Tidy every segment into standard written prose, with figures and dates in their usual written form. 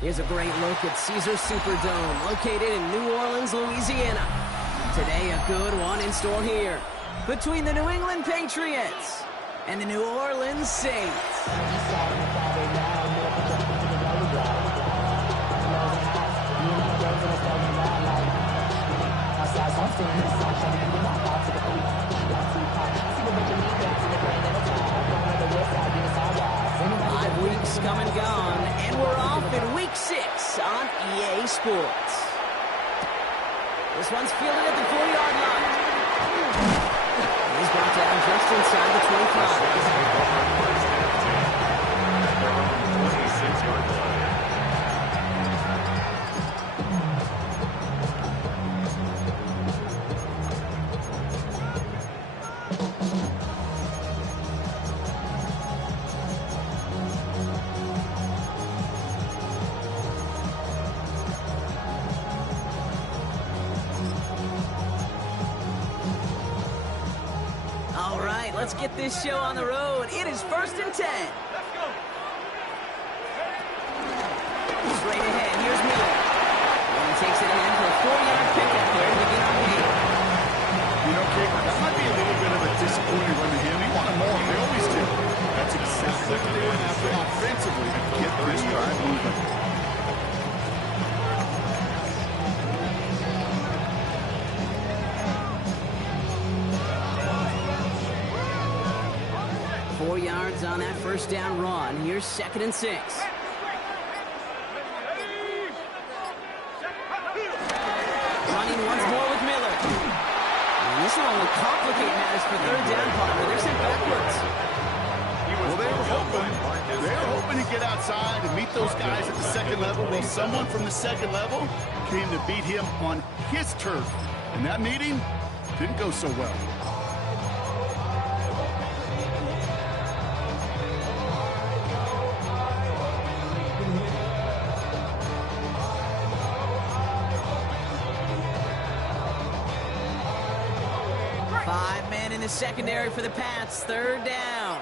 Here's a great look at Caesars Superdome, located in New Orleans, Louisiana. Today, a good one in store here between the New England Patriots and the New Orleans Saints. Come and gone, and we're off in Week 6 on EA Sports. This one's fielded at the 40-yard line. He's brought down just inside the 25. 26-yard line. Let's get this show on the road. It is 1st and 10. Let's go. Straight ahead. Here's Miller. And he takes it in for a 4-yard pickup here to begin our game. You know, Caper, that might be a little bit of a disappointing run to him. He wanted more. They always do. That's exactly what they went after offensively to get this drive moving. On that first down run. Here's 2nd and 6. Running once more with Miller. And this will only complicate matters for 3rd down, partner. They're sent backwards. Well, they were hoping to get outside and meet those guys at the 2nd level. Well, someone from the 2nd level came to beat him on his turf. And that meeting didn't go so well. In the secondary for the Pats, 3rd down.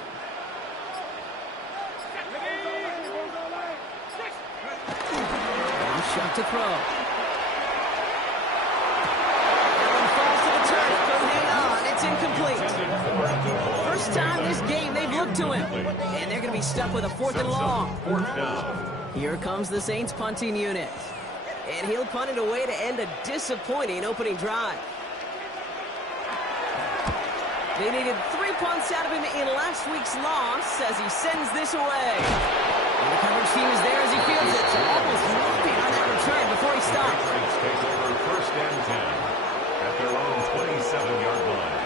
Now shot to throw. That one falls to the turf, but hang on, it's incomplete. First time this game they've looked to him, and they're going to be stuck with a 4th and long. Here comes the Saints punting unit, and he'll punt it away to end a disappointing opening drive. They needed 3 punts out of him in last week's loss as he sends this away. And the coverage team is there as he fields it. Almost moving on that return before he stops. Take over 1st and 10 at their own 27-yard line.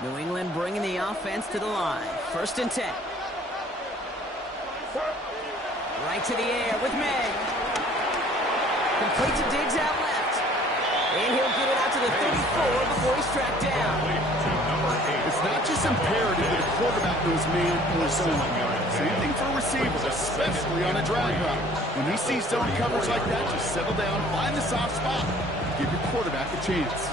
New England bringing the offense to the line. 1st and 10. Right to the air with May. Complete to Diggs out left. And he'll get it out to the 34 before he's tracked down. It's not just imperative that a quarterback knows man or zone. Same thing for receivers, especially on a drag route. When he sees zone coverage like that, just settle down, find the soft spot, give your quarterback a chance.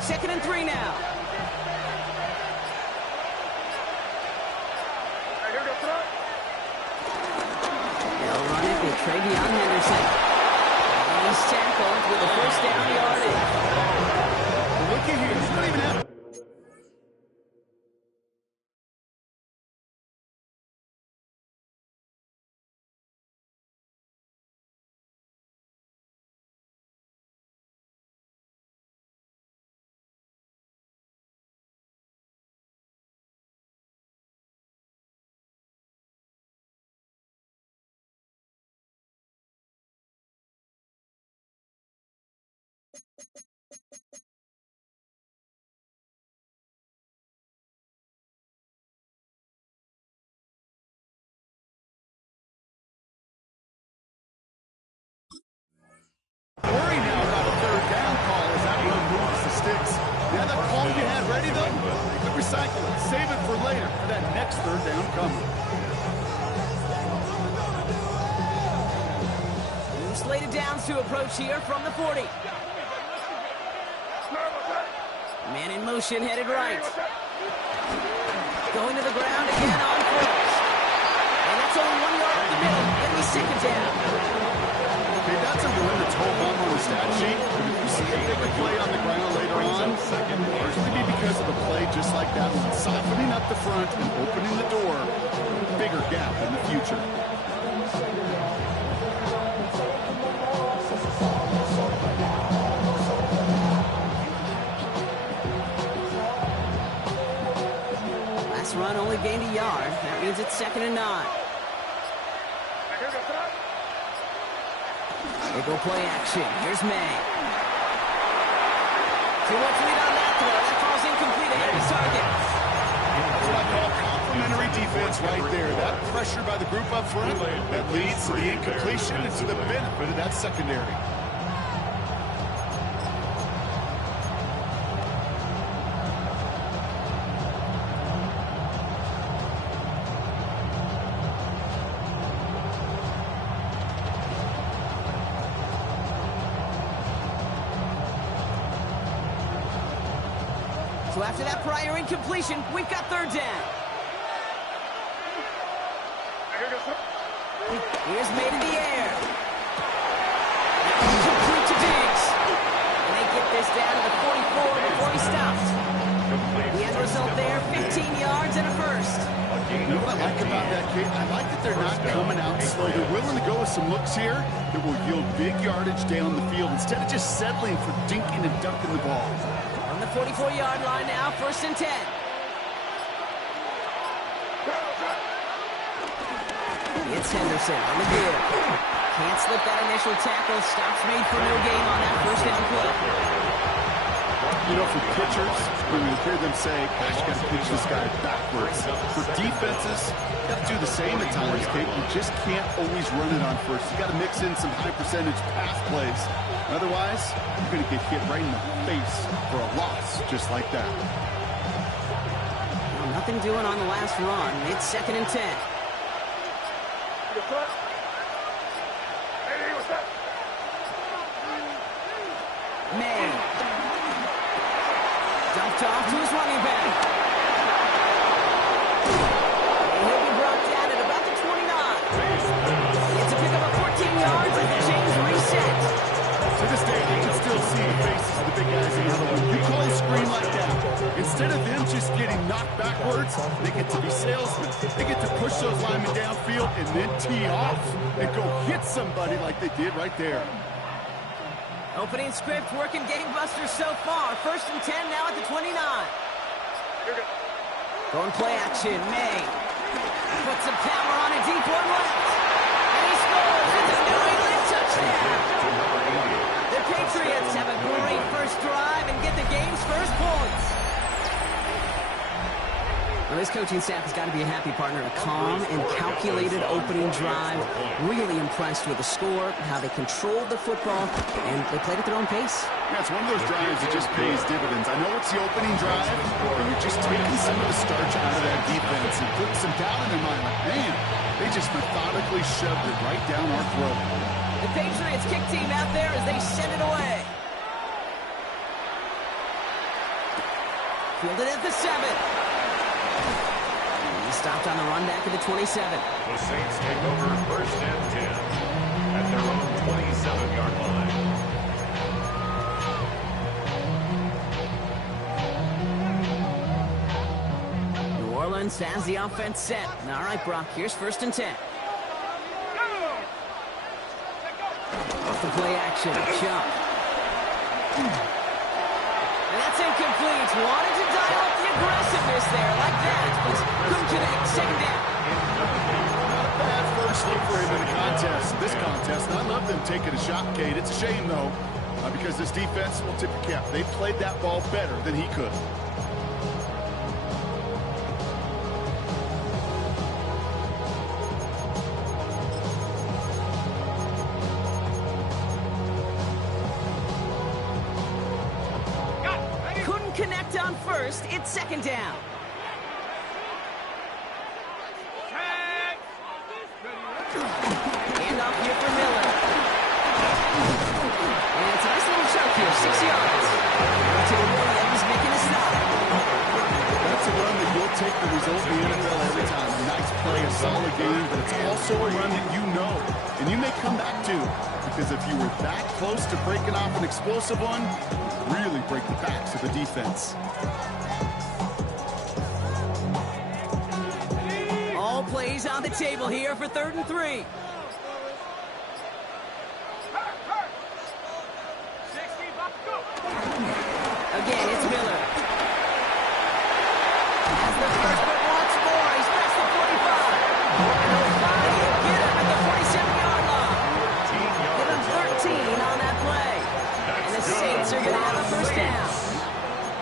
Second and 3 now. They'll run it with Travion Henderson. And he's tackled with a 1st down yardage. Look at here. He's not even having... that next third down coming. Slated downs to approach here from the 40. Man in motion, headed right. Going to the ground again on first. And that's only 1 yard up the middle. It'll be second down. Okay, that's a run that's home run on the stat sheet. But if you see a bigger play on the ground later on, largely be because of a play just like that one, softening up the front and opening the door. Bigger gap in the future. Run only gained a yard. That means it's 2nd and 9. They go play action. Here's May. Too much lead on that throw. That falls incomplete ahead of his target. That's what I call complimentary defense right there. That pressure by the group up front, that leads to the incompletion and to the benefit of that secondary. So after that prior incompletion, we've got third down. Here's made in the air. Complete to Diggs. And they get this down to the 44 before he stops. The end result there, 15 yards and a first. You know what I like about that, Kate? I like that they're not coming out slow. They're willing to go with some looks here that will yield big yardage down the field instead of just settling for dinking and dunking the ball. 44-yard line now, 1st and 10. It's Henderson on the deal. Can't slip that initial tackle. Stops made for no gain on that 1st down play. You know, for pitchers, when you hear them say, gosh, you got to pitch this guy backwards. For defenses, you got to do the same at times, Kate. You just can't always run it on first. You got to mix in some high-percentage pass plays. Otherwise, you're going to get hit right in the face for a loss just like that. Well, nothing doing on the last run. It's 2nd and 10. May. Dumped off to his running back. And he'll be brought down at about the 29. It's a pickup of 14 yards as the chains reset. To this day, I can still see the faces of the big guys in the other one. You call a screen like that, instead of them just getting knocked backwards, they get to be salesmen. They get to push those linemen downfield and then tee off and go hit somebody like they did right there. Opening script working gangbusters so far. 1st and 10 now at the 29. Going play action, May. Puts some power on a deep one left. And he scores. It's a New England touchdown. The Patriots have a great first drive and get the game's first points. Well, this coaching staff has got to be a happy partner. A calm and calculated opening drive. Really impressed with the score, how they controlled the football, and they played at their own pace. Yeah, it's one of those drives that just pays dividends. I know it's the opening drive, but you're just taking some of the starch out of that defense and putting some doubt in their mind. Like, man, they just methodically shoved it right down our throat. The Patriots kick team out there as they send it away. Fielded at the 7. He stopped on the run back at the 27. The Saints take over 1st and 10 at their own 27-yard line. New Orleans has the offense set. All right, Brock, here's 1st and 10. Off the play action, jump. And that's incomplete. Wanted to dial up the aggressiveness there like that, but couldn't connect. 2nd down. Not a bad first look for him in the contest. This contest, and I love them taking a shot, Kate. It's a shame, though, because this defense will tip the cap. They played that ball better than he could. Couldn't connect on first. It's 2nd down. also a run that you know, and you may come back to, because if you were that close to breaking off an explosive one, really break the backs of the defense. All plays on the table here for 3rd and 3. Again, it's Miller. Has the first, but wants more. He's past the 45. And he'll find and get him at the 47-yard line. Give him 13 on that play. And the Saints are going to have a first down.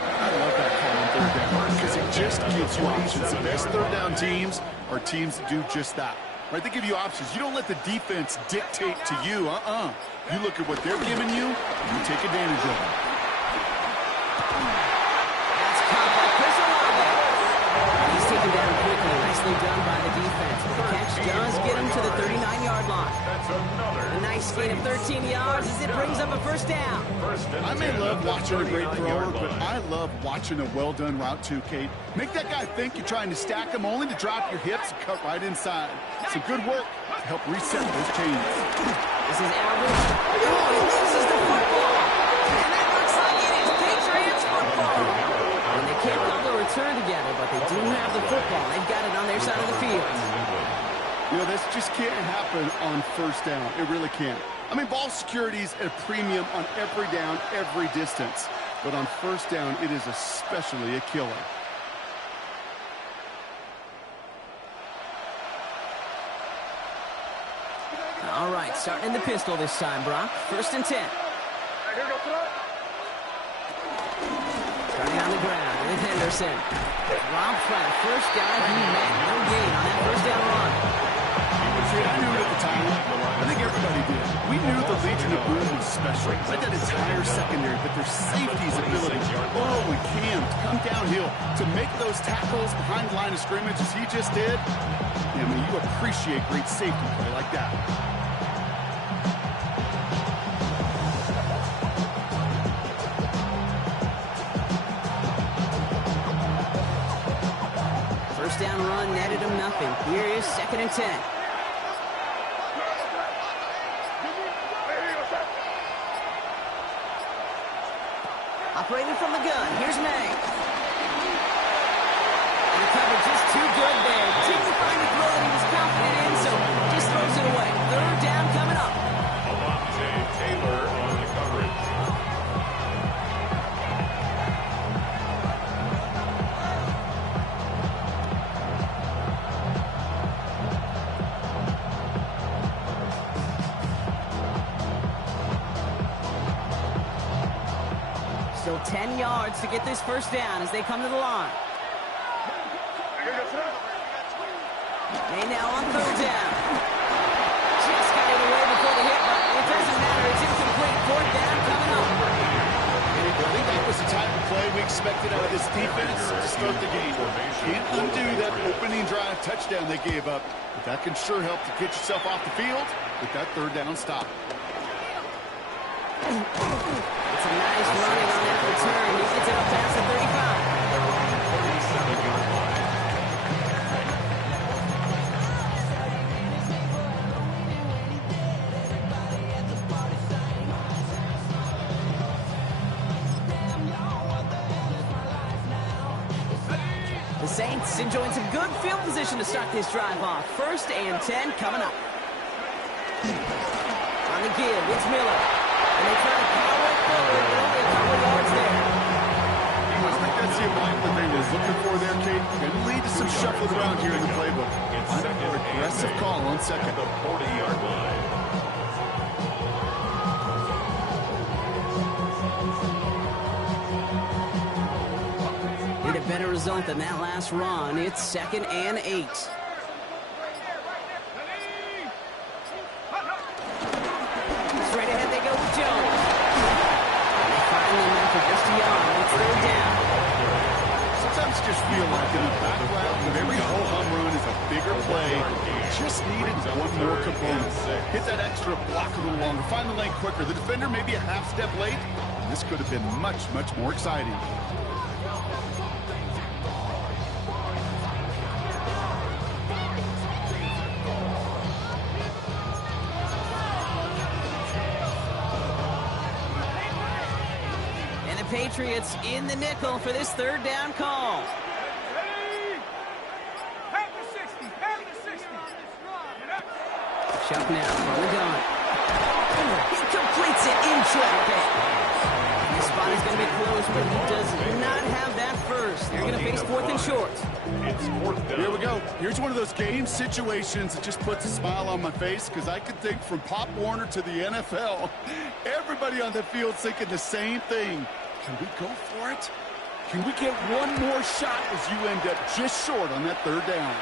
I love that call on 3rd down because it just gives you options. The best 3rd down teams are teams that do just that. Right? They give you options. You don't let the defense dictate to you. You look at what they're giving you, and you take advantage of it. That's caught by Chris Olave. He's taken down quickly. Nicely done by the defense. But the catch does get him to the 39-yard line. A nice gain of 13 yards as it brings up a first down. I may love watching a great thrower, but I love watching a well-done route too, Kate. Make that guy think you're trying to stack him only to drop your hips and cut right inside. Some good work to help reset those chains. This is Albert. Oh, he loses the football. And that looks like it is Patriots football. And they can't put the return together, but they do have the football. They've got it on their side of the field. You know, this just can't happen on 1st down. It really can't. I mean, ball security's at a premium on every down, every distance. But on 1st down, it is especially a killer. All right, starting in the pistol this time, Brock. 1st and 10. Starting on the ground with Henderson. Robbed by the first guy he met. No gain on that 1st down run. I knew it at the time. I think everybody did. We knew the Legion of Boom was special. Like that entire secondary, but their safety's ability, and Cam to come downhill to make those tackles behind the line of scrimmage as he just did. I mean, you appreciate great safety play like that. First down run netted him nothing. Here is 2nd and 10. Operating from the gun. Here's May. And the coverage is too good there. Didn't find the throw that he was confident in, so just throws it away. 3rd down coming up. Alontae Taylor on the coverage. Still 10 yards to get this first down as they come to the line. May now on 3rd down. Just got it away before the hit, but it doesn't matter. It's incomplete. 4th down coming up. I think that was the type of play we expected out of this defense to start the game. Can't undo that opening drive touchdown they gave up, but that can sure help to get yourself off the field with that 3rd down stop. It's a nice running on that return. He gets it up past the 35. The Saints enjoying some good field position to start this drive off. 1st and 10 coming up. On the give, it's Miller. And they try to power it forward, but only a couple yards there. I think that's the amount that they were looking for there, Kate. Going to lead to some shuffling around here in the playbook. An aggressive call on 2nd. The 40-yard line. Need a better result than that last run. It's 2nd and 8. Straight ahead they go with Jones. And they find them after just a yard. It's 3rd down. Sometimes you just feel like in the background of every whole home run is a bigger play. Just needed one more component. Hit that extra block a little longer. Find the lane quicker. The defender may be a half step late. And this could have been much, much more exciting. Patriots in the nickel for this third down call. Chuck now from the gun. He completes it in traffic. This spot is going to be close, but he does not have that first. They're going to face fourth and short. It's fourth down. Here we go. Here's one of those game situations that just puts a smile on my face because I could think from Pop Warner to the NFL, everybody on the field thinking the same thing. Can we go for it? Can we get one more shot as you end up just short on that third down?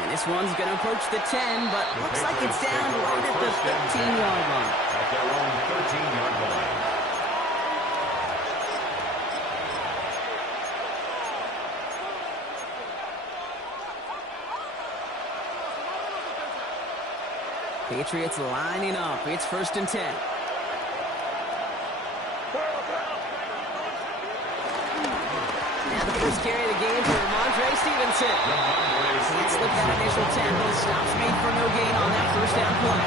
And this one's going to approach the 10, but looks like it's down right at the 13-yard line. At their own 13-yard line. Patriots lining up. It's first and 10. Now the first carry of the game for Ramondre Stevenson. Can't slip that initial tackle. Stops made for no gain on that first down play.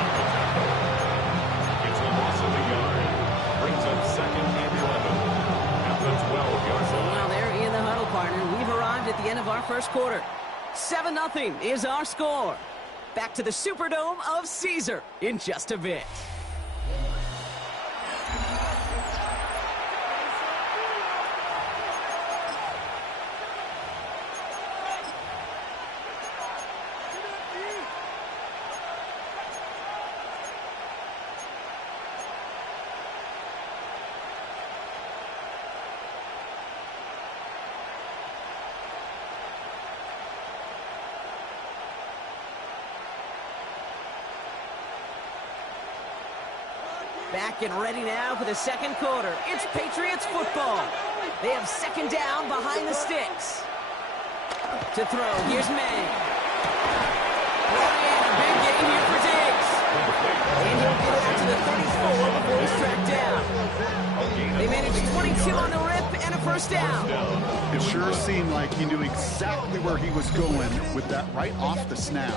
It's a loss of a yard. Brings up second and 11. At the 12-yard line. Well, they're in the huddle, partner. We've arrived at the end of our first quarter. 7-0 is our score. Back to the Superdome of Caesar in just a bit. Back and ready now for the second quarter. It's Patriots football. They have second down behind the sticks. To throw, here's May. And a big gain here for Diggs. And he'll get it out to the 34 before he's tracked down. They managed 22 on the rip and a first down. It sure seemed like he knew exactly where he was going with that right off the snap.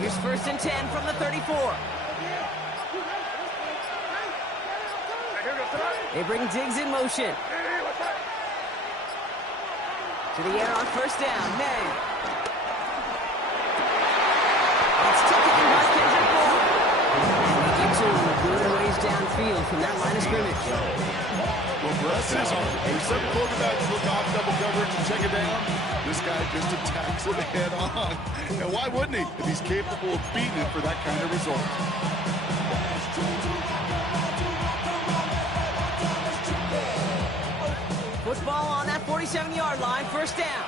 Here's first and 10 from the 34. They bring Diggs in motion. To the air on first down. May. It's taken in by Kendrick Bourne. And they get to him a good ways downfield from that line of scrimmage. Well, for us, some quarterbacks look off double coverage and check it down. This guy just attacks it head on. And why wouldn't he if he's capable of beating it for that kind of result? Football on that 47-yard line, first down.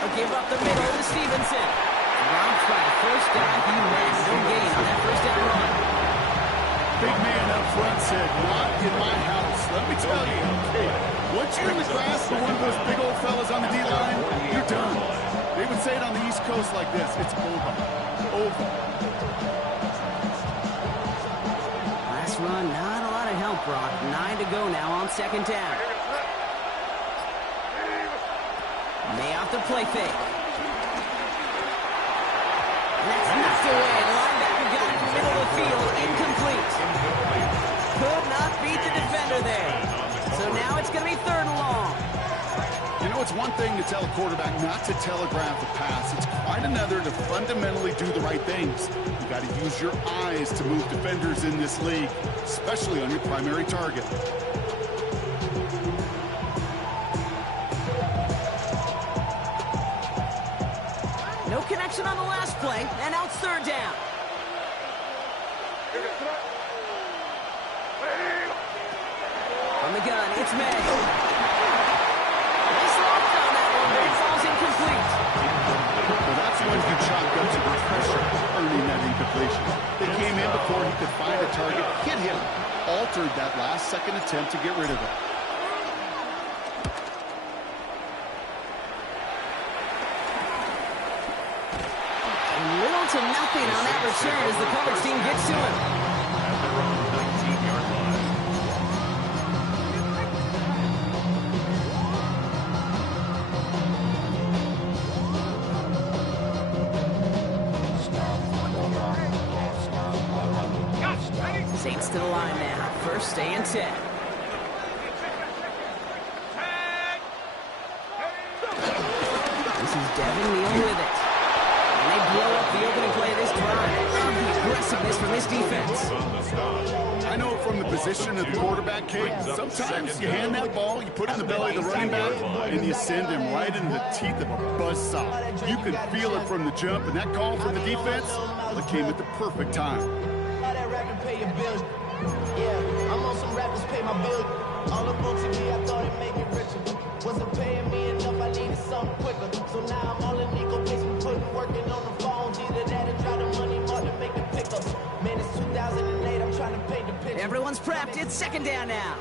They'll give up the middle to Stevenson. Robbed by the first down, he ran no gain on that first down run. Big man up front said, not in my house. Let me tell you, hey, once you're in the grass for one of those big old fellas on the D-line, you're done. They would say it on the East Coast like this, it's over. Over. Last run, not a lot of help, Brock. 9 to go now on second down. May off the play fake. And that's knocked away. The linebacker got it in the middle of the field. Incomplete. Could not beat the defender there. So now it's going to be third and long. You know, it's one thing to tell a quarterback not to telegraph a pass. It's quite another to fundamentally do the right things. You got to use your eyes to move defenders in this league, especially on your primary target. No connection on the last play, and now it's third down. From the gun, it's May. Nice lock on that one, but it falls incomplete. Well, that's when he chalked up some pressure, earning that incompletion. They came in before he could find a target, hit him, altered that last-second attempt to get rid of it. down to nothing on that return as the coverage team gets to him. At their own 19-yard line. Saints to the line now. First and 10. This is Devin Neal with it. And they blow up the opening play of this drive. Love the aggressiveness from this defense. I know from the position of the quarterback, Kate, sometimes you hand that ball, you put it in the belly of the running back, and you send him right into the teeth of a buzzsaw. You can feel it from the jump, and that call from the defense, well, it came at the perfect time. Pay your bills. Yeah, I'm on some rappers pay my bills. All up on TV, I thought it made me richer. Wasn't paying me enough, I needed something quicker. So now I'm all in Nico basement, putting working on the phones. Either that or try the money more to make the pickups. Man, it's 2008, I'm trying to paint the picture. Everyone's prepped. It's second down now.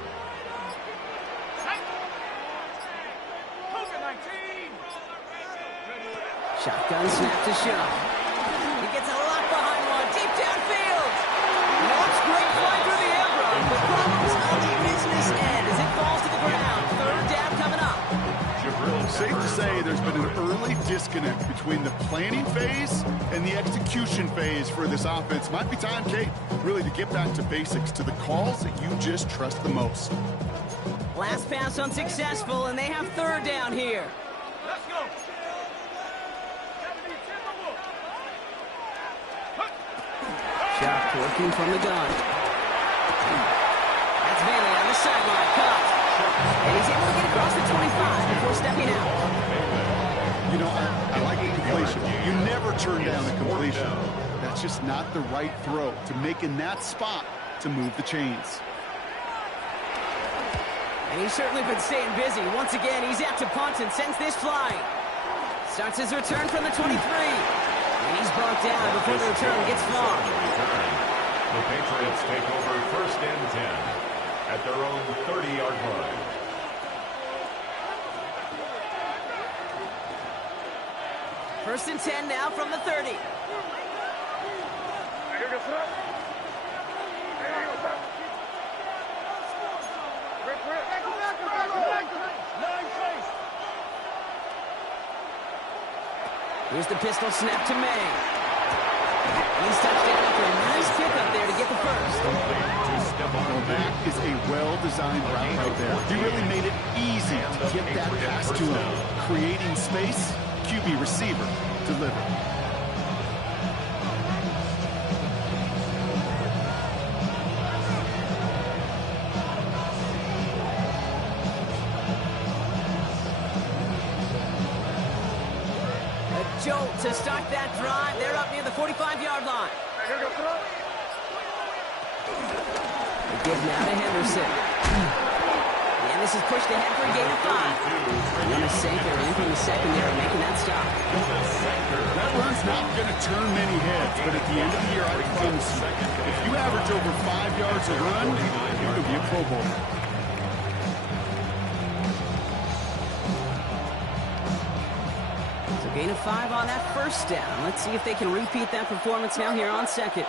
Shotgun snap to Shaw. He gets a lot behind one, deep downfield. Looks great fly through the air run, but problems on the business end as it falls to the ground. Third down coming up. Safe to say there's been an early disconnect between the planning phase and the execution phase for this offense. Might be time, Kate, really to get back to basics, to the calls that you just trust the most. Last pass unsuccessful, and they have third down here. Let's go. Shot working from the gun. That's Bailey on the sideline, caught. And he's able to get across the 25 before stepping out. You know, I like the completion. You never turn down a completion. That's just not the right throw to make in that spot to move the chains. And he's certainly been staying busy. Once again, he's out to punt and sends this flying. Starts his return from the 23. And he's brought down before the return gets far. The Patriots take over first and 10 at their own 30-yard line. First and 10 now from the 30. Here's the pistol snap to May. He's touched it after a nice kick up there to get the first. Well, that is a well-designed route right there. He really made it easy to get that pass to him. Creating space, QB receiver, deliver. Jolt to start that drive. They're up near the 45-yard line. The give now to Henderson. And this is pushed ahead for a gain of 5. Yamasenko in from the secondary making that stop. That run's not going to turn many heads, but at the end of the year, I promise you, if you average over 5 yards a run, you're going to be a Pro Bowler. Gain of 5 on that first down. Let's see if they can repeat that performance now here on second.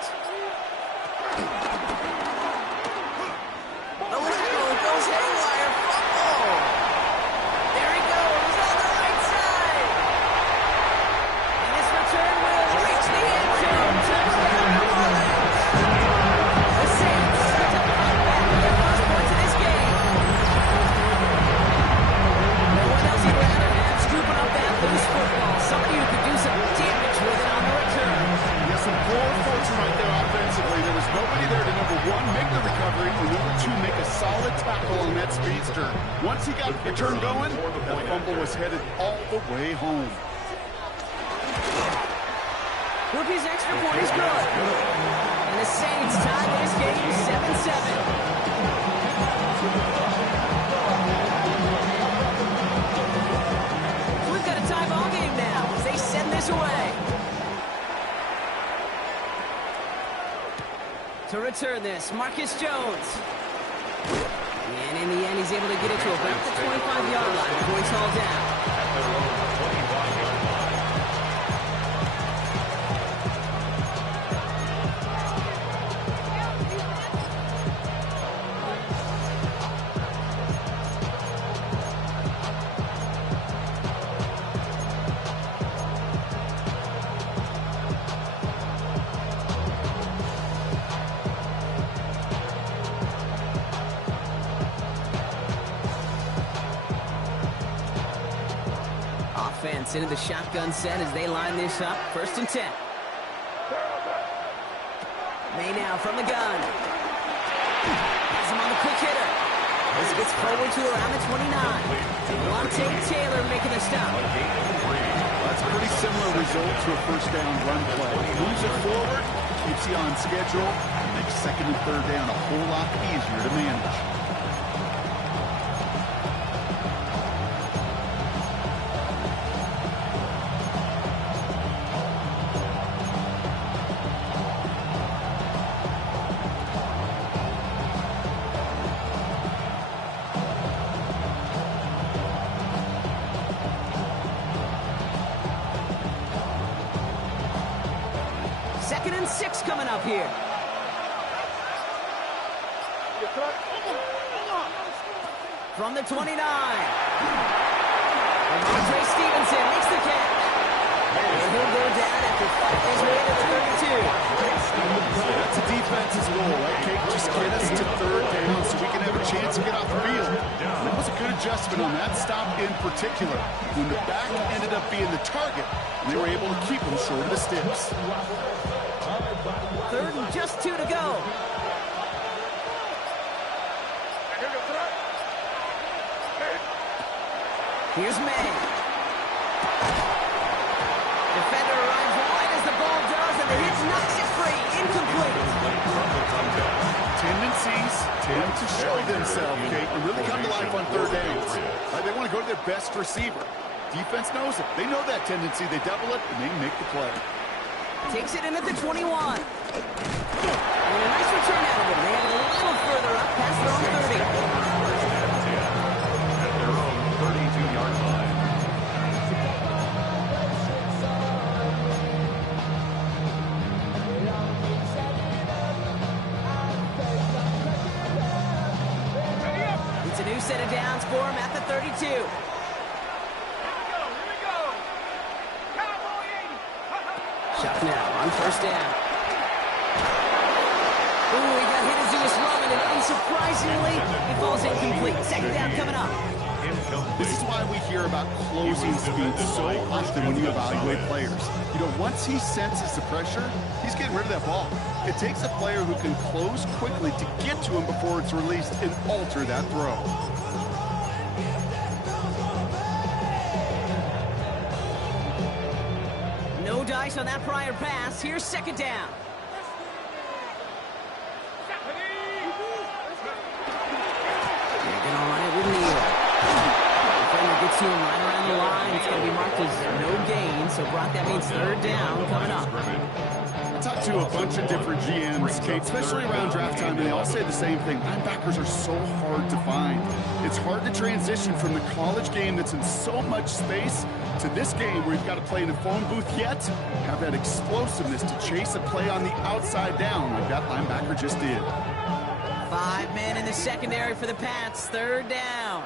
The Lego goes haywire. Fumble. There he goes on the right side. And this return will reach the end zone. Touchdown, New Orleans. The Saints start to fight back with their first points of this game. Now what else you'd rather have scooping up that loose football? Somebody who could do some damage with it on the return. Yeah, some poor fortune right there offensively. There was nobody there to, number 1, make the recovery, or number 2, make a solid tackle on that speedster. Once he got the return going, that fumble was headed all the way home. Whoopi's extra point is good. And the Saints tie this game 7-7. We've got a tie ball game now as they send this away. To return this, Marcus Jones. And in the end, he's able to get it to about the 25-yard line before he's hauled down. Gets into the shotgun set as they line this up. 1st and 10. May now from the gun. Has him on the quick hitter. As it gets forward to around the 29. Lante Taylor making the stop. That's a pretty similar result to a first down run play. Moves it forward, keeps you on schedule, and makes 2nd and 3rd down a whole lot easier to manage. Coming up here. From the 29. Andre Stevenson makes the catch. And he'll go down after fighting his way to the 32. That's a defense's goal, right, Kate? Just get us to 3rd down so we can have a chance to get off the field. That was a good adjustment on that stop in particular. When the back ended up being the target, and they were able to keep him short of the sticks. 3rd and just 2 to go. Here's May. Defender arrives wide as the ball does, and the hit knocks it free. Incomplete. Tendencies tend to show themselves, Kate, and really come to life on 3rd downs. They want to go to their best receiver. Defense knows it. They know that tendency. They double it, and they make the play. Takes it in at the 21. And a nice return out of it. They have it a little further up past their own 30. At their own 32-yard line. It's a new set of downs for him at the 32. Shot now on 1st down. Ooh, he got hit as he was running, and unsurprisingly, he falls incomplete. 2nd down coming up. This is why we hear about closing speed so often when you evaluate players. You know, once he senses the pressure, he's getting rid of that ball. It takes a player who can close quickly to get to him before it's released and alter that throw. No dice on that prior pass. Here's 2nd down. They're going to run it with Neal. Defender gets to him right around the line. It's going to be marked as no gain. So, Brock, that means 3rd down coming up. I talked to a bunch of different GMs, Kate, especially around draft time, and they all say the same thing. Linebackers are so hard to find. It's hard to transition from the college game that's in so much space to this game where you've got to play in a phone booth yet, have that explosiveness to chase a play on the outside down like that linebacker just did. 5 men in the secondary for the Pats. 3rd down.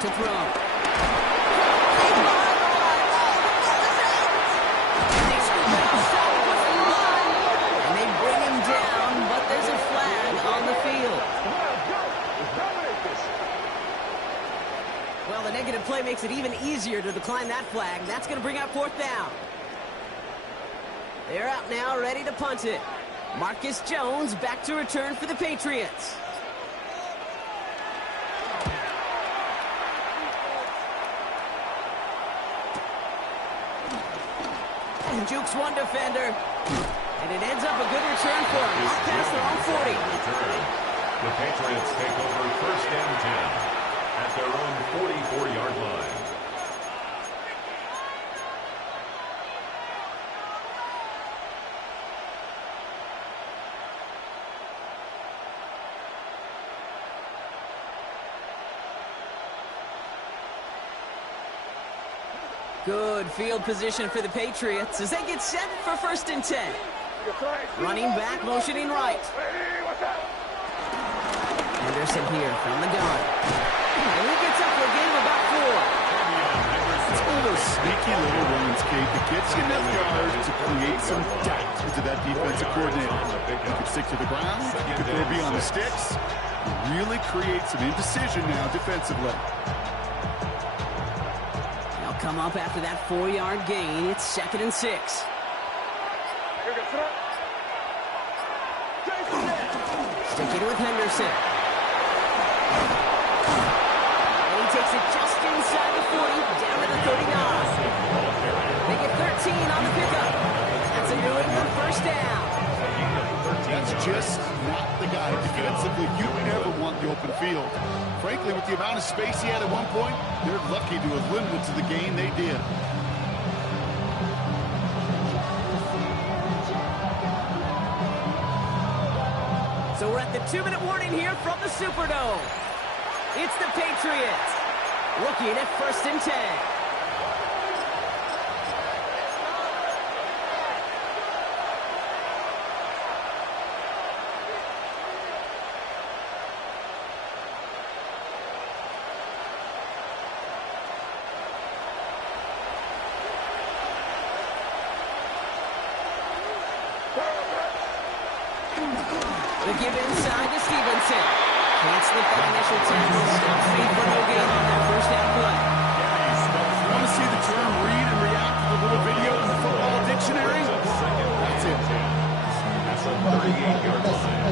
To throw. And they scoop it outside across the line. And they bring him down, but there's a flag on the field. Well, the negative play makes it even easier to decline that flag. That's going to bring out 4th down. They're out now, ready to punt it. Marcus Jones back to return for the Patriots. Jukes one defender, and it ends up a good return for him. Off past their own 40. The Patriots take over 1st and 10 at their own 44-yard line. Good field position for the Patriots as they get set for 1st and 10. Running back, motioning right. Henderson here from the gun. And he gets up for a gain of about 4. It's one of those sneaky little runs, Kate, that gets you enough yards to create some doubt into that defensive coordinator. You can stick to the ground, you can throw beyond the sticks. You really create some indecision now defensively. They'll come up after that 4-yard gain. It's 2nd and 6. Sticking with Henderson. And he takes it just inside the 40, down to the 39. They get 13 on the pickup. That's a New England first down. That's just not the guy defensively you ever want the open field. Frankly, with the amount of space he had at one point, they're lucky to have limited to the gain they did. So we're at the 2-minute warning here from the Superdome. It's the Patriots looking at 1st and 10. The give inside to Stevenson. Can't slip that initial tackle. Stop speed for no gain on that first down play. You want to see the term read and react to the little video in the football dictionary? That's it. That's a 38-yard line.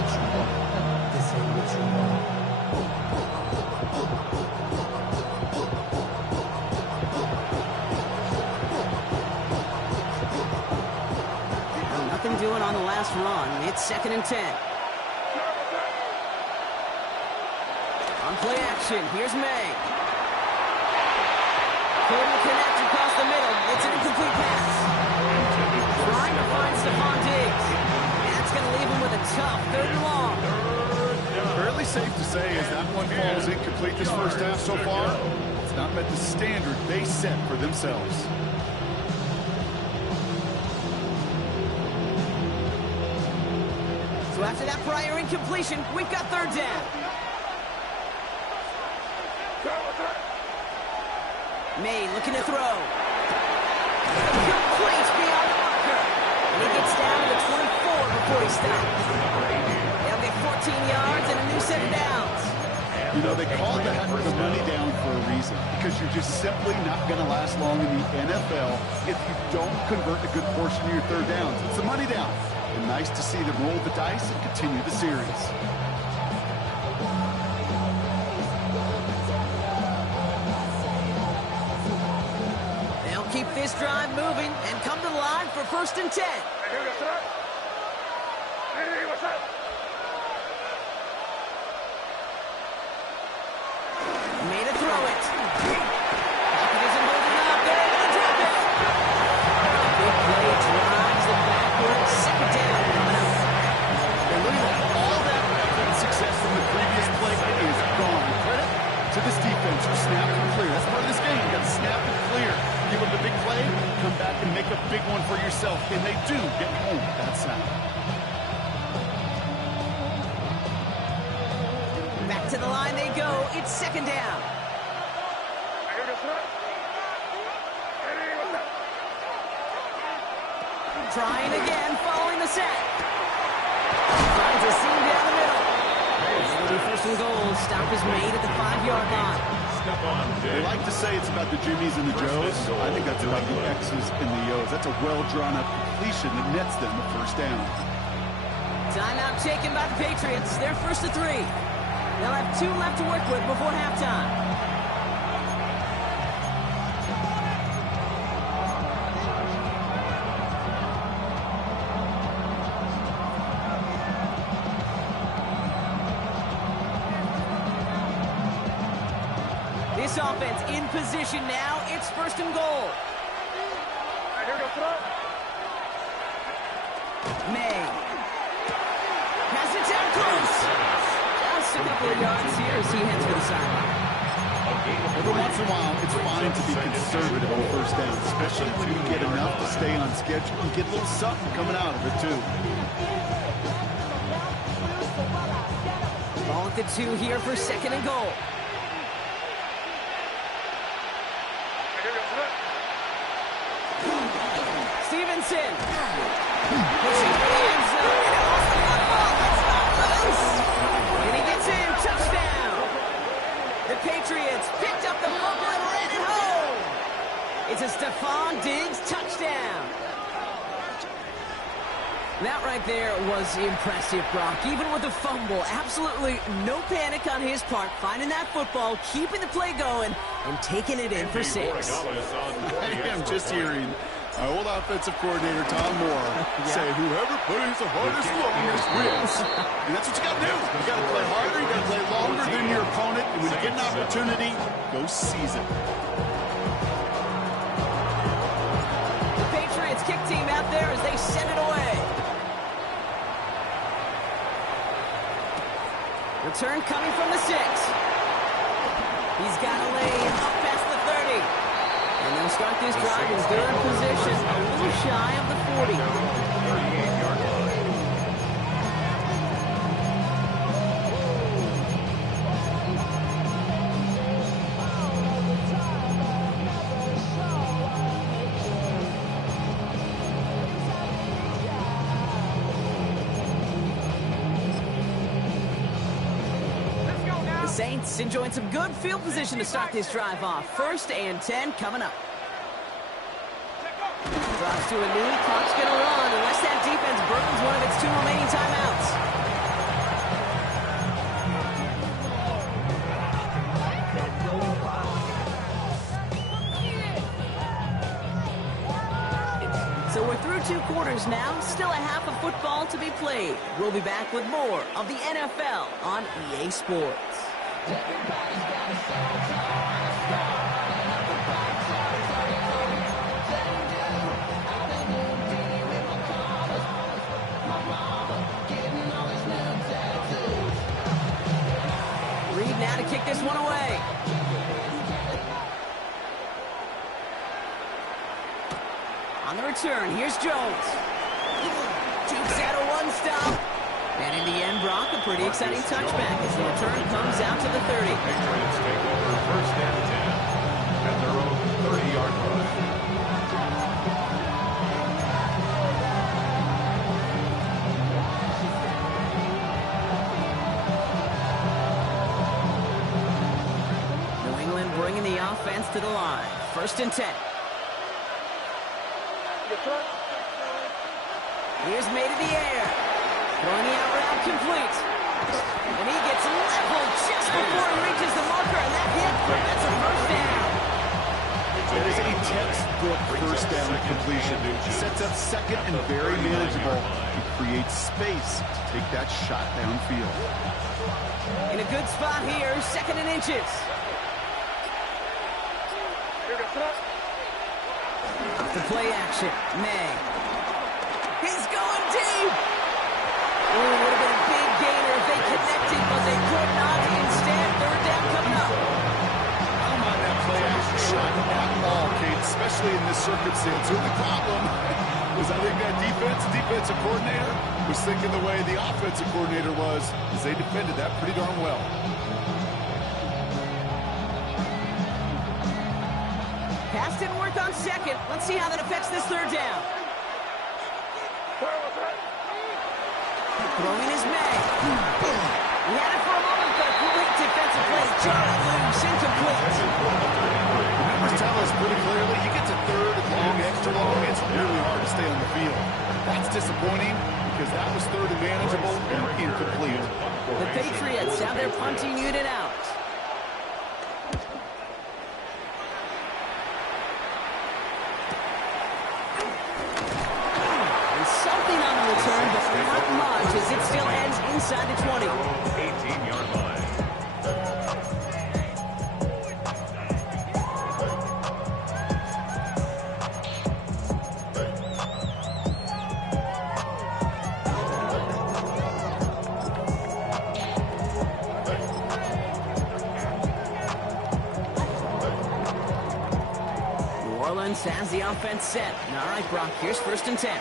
This ain't what you want. Nothing doing on the last run. It's 2nd and 10. On play action, here's May. Couldn't connect across the middle. It's an incomplete pass. Trying to find Stephon Diggs. That's going to leave him with a tough 3rd and long. Fairly safe to say as that one falls incomplete this first half so far, it's not met the standard they set for themselves. So after that prior incompletion, we've got 3rd down. May looking to throw. Complete beyond the marker. And he gets down to the 24 before he stops. They'll get 14 yards and a new set of downs. You know, they call that the money down for a reason, because you're just simply not going to last long in the NFL if you don't convert a good portion of your 3rd downs. It's the money down. And nice to see them roll the dice and continue the series. They'll keep this drive moving and come to the line for 1st and 10. Made a throw it. Pocket isn't holding up. They're able to drop it. Big play drives them backward. 2nd down coming up. And look at that. All that effort and success from the previous play is gone. Credit to this defense for snap and clear. That's part of this game. You got to snap and clear. Give them the big play, come back and make a big one for yourself. And they do get home with that sound. Back to the line they go. It's 2nd down. Trying again, following the set. Finds a seam down the middle. It'll be 1st and goal. Stop is made at the 5-yard line. They like to say it's about the Jimmies and the Joes. I think that's about the X's and the O's. That's a well-drawn-up completion that nets them a 1st down. Timeout taken by the Patriots. They're 1st to 3. They'll have 2 left to work with before halftime. This offense in position now. It's 1st and goal. May. Pass it down close. Just a couple of yards here as he heads for the sideline. Every once in a while, it's fine to be conservative on 1st down, especially when you get enough to stay on schedule and get a little something coming out of it, too. Ball at the 2 here for 2nd and goal. Stevenson. Pushing for the end zone. And it lost the football. It's not loose. And he gets in. Touchdown. The Patriots picked up the fumble and ran it home. It's a Stephon Diggs touchdown. That right there was impressive, Brock. Even with the fumble, absolutely no panic on his part. Finding that football, keeping the play going, and taking it in for 6. I am just hearing my old offensive coordinator, Tom Moore, say, whoever plays the hardest longest wins. And that's what you got to do. You got to play harder. You got to play longer than your opponent. And when you get an opportunity, go seize it. The Patriots kick team out there as they send it away. Return coming from the 6. He's got a lane up past the 30. And they'll start this drive in good position, a little shy of the 40. 38-yard line. Saints enjoying some good field position to start this drive off. 1st and 10 coming up. Drops to a knee. Clock's going to run unless that defense burns one of its 2 remaining timeouts. So we're through 2 quarters now. Still a half of football to be played. We'll be back with more of the NFL on EA Sports. Reed now to kick this one away. On the return, here's Jones. Jukes out a 1-stop. And in the end, Brock, a pretty exciting touchback as the return comes out to the 30. Patriots take over 1st and 10 at their own 30-yard line. New England bringing the offense to the line. 1st and 10. Here's made in the air. Throwing the out route complete. And he gets leveled just before he reaches the marker, and that hit prevents a 1st down. That is a textbook 1st down completion. Sets up 2nd and very manageable. He creates space to take that shot downfield. In a good spot here, 2nd and inches. The play action, May. He's going deep. Ooh, would have been a big gainer if they connected, but they could not. Instead, 3rd down coming up. I don't mind that play action shot at all, Kate, especially in this circumstance. The only problem was I think that defensive coordinator was thinking the way the offensive coordinator was, as they defended that pretty darn well. Pass didn't work on 2nd. Let's see how that affects this 3rd down. Throwing is May. He had it for a moment, but a great defensive play. Jarred loose, incomplete. Numbers tell us pretty clearly, you get to 3rd and long, extra long, it's really hard to stay on the field. That's disappointing because that was 3rd and manageable and incomplete. The Patriots have their punting unit out. As it still ends inside the 20. 18-yard line. New Orleans has the offense set. All right, Brock, here's 1st and 10.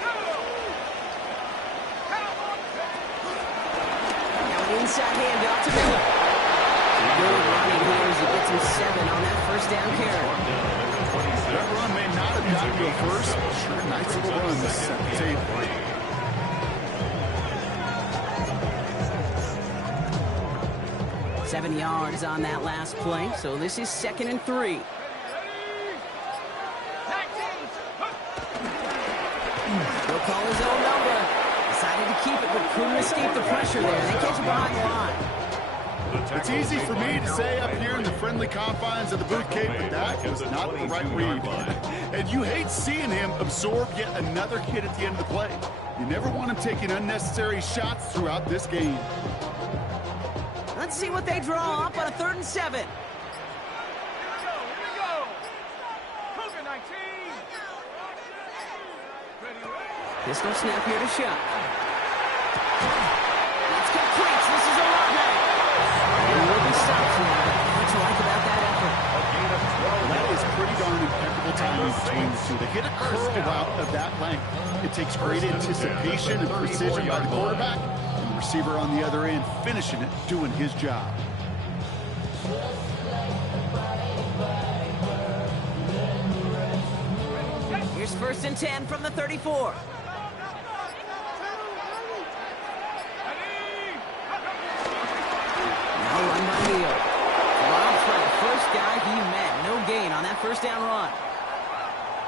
Inside handoff to Miller. Good running here as he gets him 7 on that 1st down carry. That run may not have gotten you a first. Sure, nice little run this set the table. 7 yards on that last play, so this is 2nd and 3. He'll call his own number. Decided to keep it, but couldn't escape the pressure there. They catch him behind the line. It's easy for me to say up here in the friendly confines of the boot cape, but that was not the right read. And you hate seeing him absorb yet another hit at the end of the play. You never want him taking unnecessary shots throughout this game. Let's see what they draw up on a 3rd and 7. Pistol snap here to Shot. That's complete. This is a runner. It will be stopped now. What you like about that effort? That is pretty darn impeccable timing between the two. They hit a curl route of that length. It takes great anticipation and precision by the quarterback, and the receiver on the other end finishing it, doing his job. Here's 1st and 10 from the 34. Now run by Neal. Omfl, first guy he met. No gain on that 1st down run.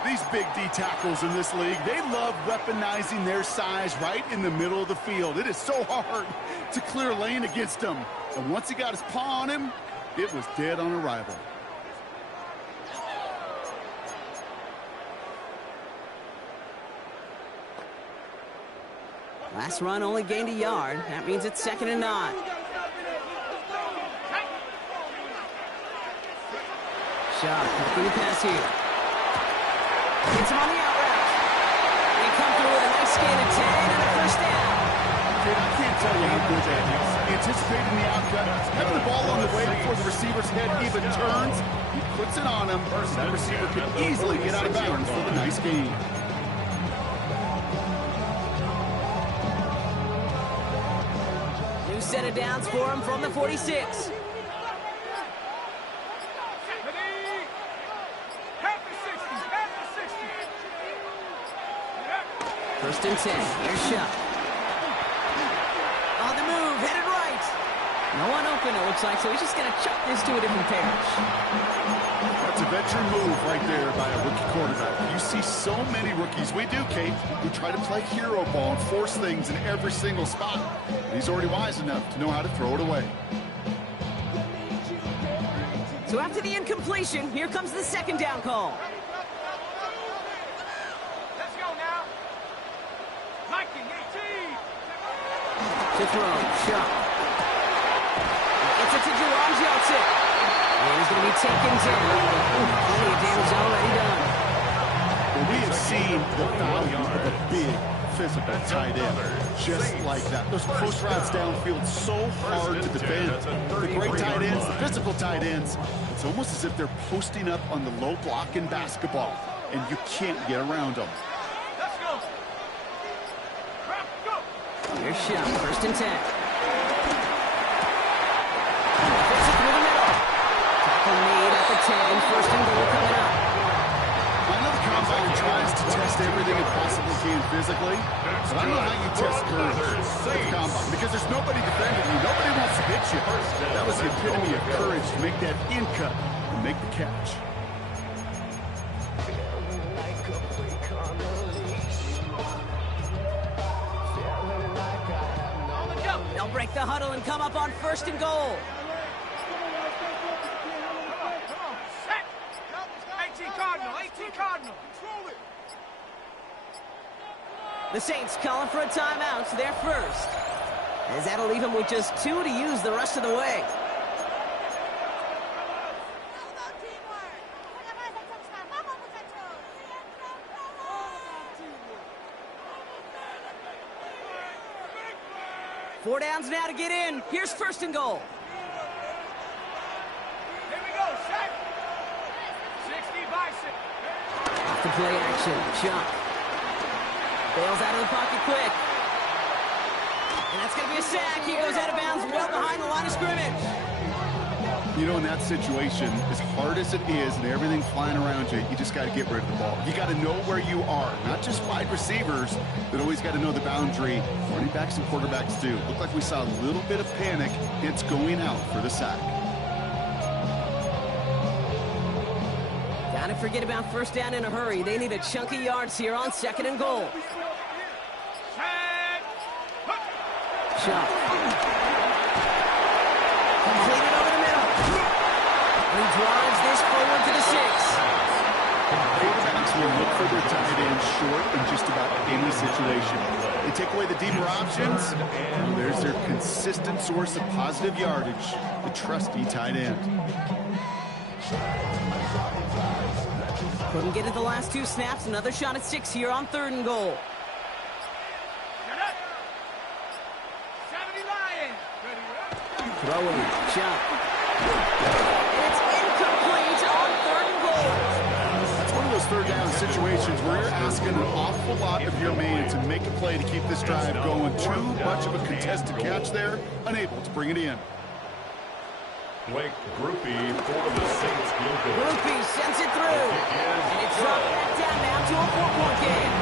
These big D tackles in this league, they love weaponizing their size right in the middle of the field. It is so hard to clear lane against them. And once he got his paw on him, it was dead on arrival. Last run only gained a yard. That means it's 2nd and 9. Shot, through the pass here. Hits him on the out route. They come through with a nice gain of 10 and a 1st down. Dude, I can't tell you how good that is. Anticipating the outcut, having the ball on the way before the receiver's head even turns. He puts it on him. That receiver could easily get out of bounds for the nice gain. New set of downs for him from the 46. First and 10. Here's Shot. On the move, headed right. No one open, it looks like, so he's just going to chuck this to a different parish. That's a veteran move right there by a rookie quarterback. You see so many rookies, we do, Kate, who try to play hero ball and force things in every single spot. And he's already wise enough to know how to throw it away. So after the incompletion, here comes the 2nd down call. Let's go now. Mikey, 18. To throw, Shot. Gets it to Jerome Johnson. And he's going to be taken down. Plenty of damage already done. Well, we have seen the value of a big physical tight end. Just like that. Those post routes downfield so hard to defend. The great tight ends, the physical tight ends, it's almost as if they're posting up on the low block in basketball, and you can't get around them. Let's go. Here's Shot, 1st and 10. Fits it through the middle. Tackle made at the 10. 1st and goal coming up. I know the combine tries to test everything it possibly can physically, but I don't know how you test courage at the combine, because there's nobody defending you. Nobody wants to hit you. That was the epitome of courage to make that in cut and make the catch. They'll break the huddle and come up on 1st and goal. Come on, set. 18 Cardinal, 18 Cardinal. Control it. The Saints calling for a timeout. They're first. As that'll leave them with just 2 to use the rest of the way. Four downs now to get in. Here's 1st and goal. Here we go, set. 60 bicep. Off the play action. Chuck. Bails out of the pocket quick. And that's going to be a sack. He goes out of bounds well behind the line of scrimmage. You know, in that situation, as hard as it is and everything flying around you, you just got to get rid of the ball. You got to know where you are. Not just wide receivers that always got to know the boundary. Running backs and quarterbacks do. Looked like we saw a little bit of panic, hence going out for the sack. Gotta forget about first down in a hurry. They need a chunk of yards here on 2nd and goal. Shot. Completed over the middle. He drives this forward to the 6. Quarterbacks will look for their tight end short in just about any situation. They take away the deeper options, and there's their consistent source of positive yardage, the trusty tight end. Couldn't get it the last 2 snaps. Another shot at 6 here on 3rd and goal. Throwing, shot. It's incomplete on 3rd and goal. That's one of those third down situations where you're asking an awful lot of your man to make a play to keep this drive going. Too much of a contested catch there, unable to bring it in. Blake Groupie for the Saints. Groupie sends it through. And it's dropped back down now to a 4-point game.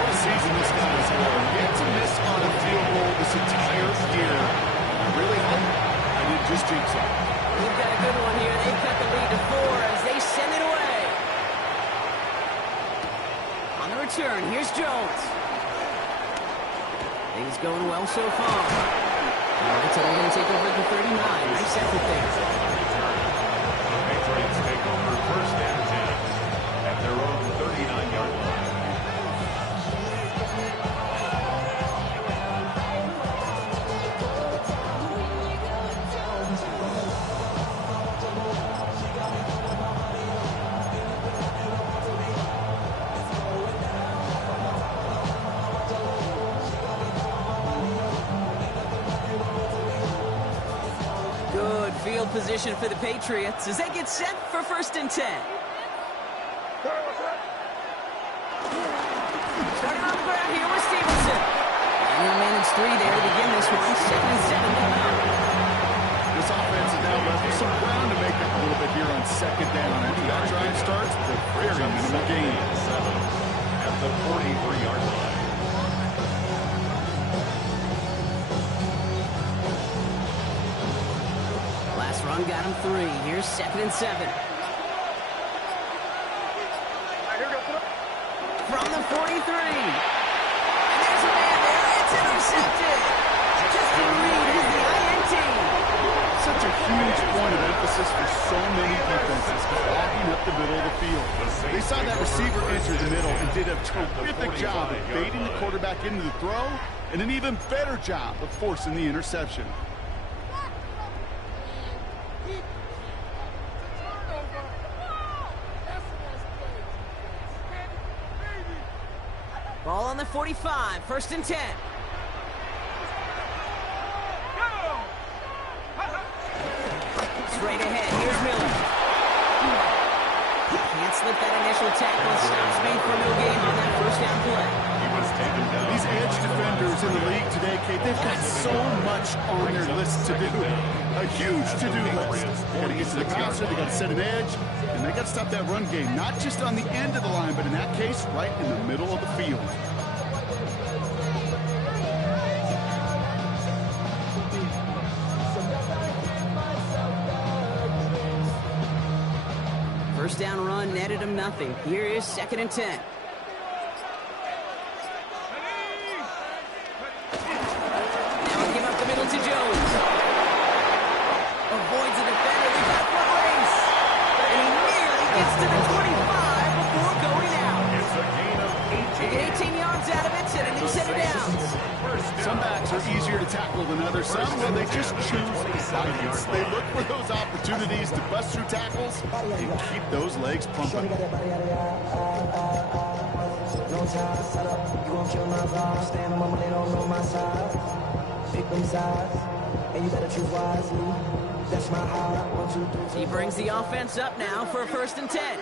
What a season this guy has had. Yet to miss on a field goal this entire year. I really hope I didn't just jinx it. We've got a good one here. They cut the lead to 4 as they send it away. On the return, here's Jones. Things going well so far. It's only going to take over at the 39. Nice effort there. The Patriots take over 1st and 10 at their own 39-yard line. Field position for the Patriots as they get set for 1st and 10. Starting on the ground here with Stevenson. And he'll manage 3 there to begin this one. 2nd and 7 come out. This offense has now left some ground to make up a little bit here on 2nd down. After that drive starts, the very minimal gain. 7 at the 43-yard line. Run got him 3. Here's 2nd and 7. From the 43. And there's a man there. It's intercepted. Justin Reed is the INT. Such a huge point of emphasis for so many defenses, clogging up the middle of the field. They saw that receiver enter the middle and did a terrific job of baiting the quarterback into the throw, and an even better job of forcing the interception. Ball on the 45, 1st and 10. Straight ahead, here's Miller. Can't slip that initial tackle. Stops made for no gain on that 1st down play. He was taken down. These edge defenders in the league today, Kate, they've got so much on their list to do. A huge to-do list. They got to get to the passer, they got to set an edge, and they got to stop that run game. Not just on the end of the line, but in that case, right in the middle of the field. First down run netted him nothing. Here is 2nd and 10. Now we give up the middle to Jones. Avoids the defender. We got a race. And he nearly gets to the 25 before going out. It's a gain of 18. They get 18 yards out of it, and a new set of downs. Some backs are easier to tackle than others. Some, well, they just choose violence. They look for those opportunities to bust through tackles and keep those legs pumping. He brings the offense up now for a 1st and 10.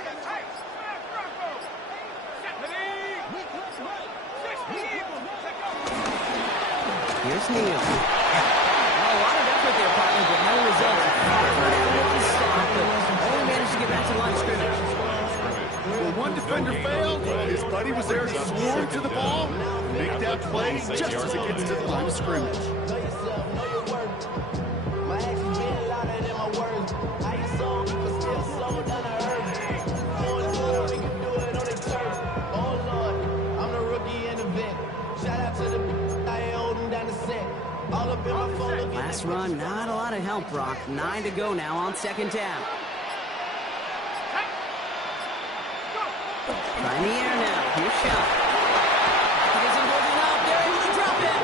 Here's Neal. A lot of effort there, partner, but no results. to the ball and make that play just as it gets to the line of scrimmage. Know yourself, know your worth. My actions being louder than my words. How you sold, but still slow down to earth. Going good, we can do it on the turf. Oh Lord, I'm the rookie in the vet. Shout out to the I ain't holding down the set. All up in my phone looking Last run, not a lot of help, Brock. 9 to go now on second down. Try in the air now. Here's shot. He isn't holding up. They're able to drop it.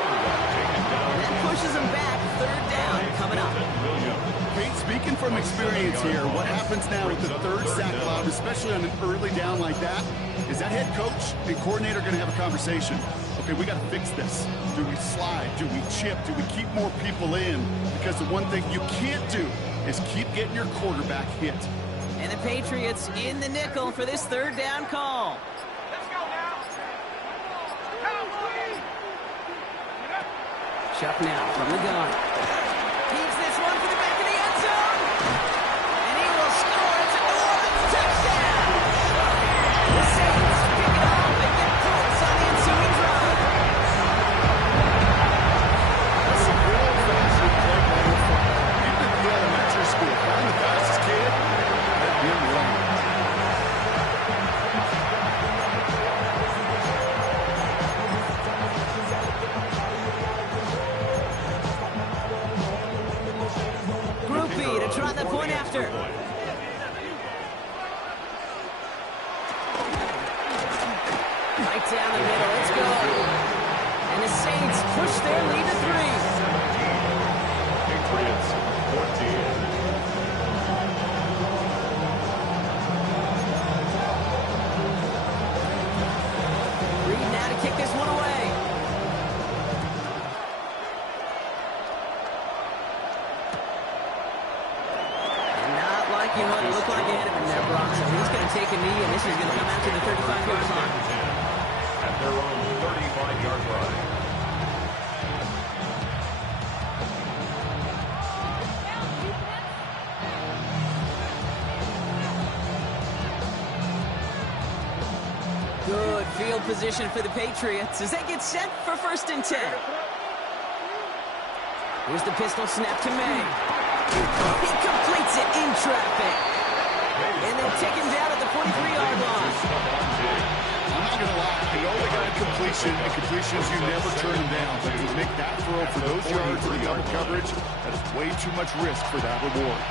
And that pushes him back. Third down coming up. Pete, speaking from experience here, what happens now with the third sack allowed, especially on an early down like that, is that head coach and coordinator going to have a conversation. Okay, we got to fix this. Do we slide? Do we chip? Do we keep more people in? Because the one thing you can't do is keep getting your quarterback hit. And the Patriots in the nickel for this third down call. Let's go now. Cowboys! Chuck now from the gun. Keeps this one for the back of the end zone. And he will score. It's a New Orleans touchdown. The Saints pick it up and get points on the ensuing drive. That's a good old-fashioned play going from even the elementary school. Find the fastest kid, let him run. Group B to try the point after. Right down the middle. Let's go. And the Saints push their lead to 3. Patriots 14. Reed now to kick this one away. And not liking what it looked like ahead of him there, Brock. So he's going to take a knee, and this is going to come out to the 35-yard line. At their own 35-yard line. Good field position for the Patriots as they get set for 1st and 10. Here's the pistol snap to May. He completes it in traffic. And they'll take him down at the 43-yard line. I'm not going to lie. I know they got a completion, and completions, you never turn them down. But to make that throw for those yards in the double coverage, that is way too much risk for that reward.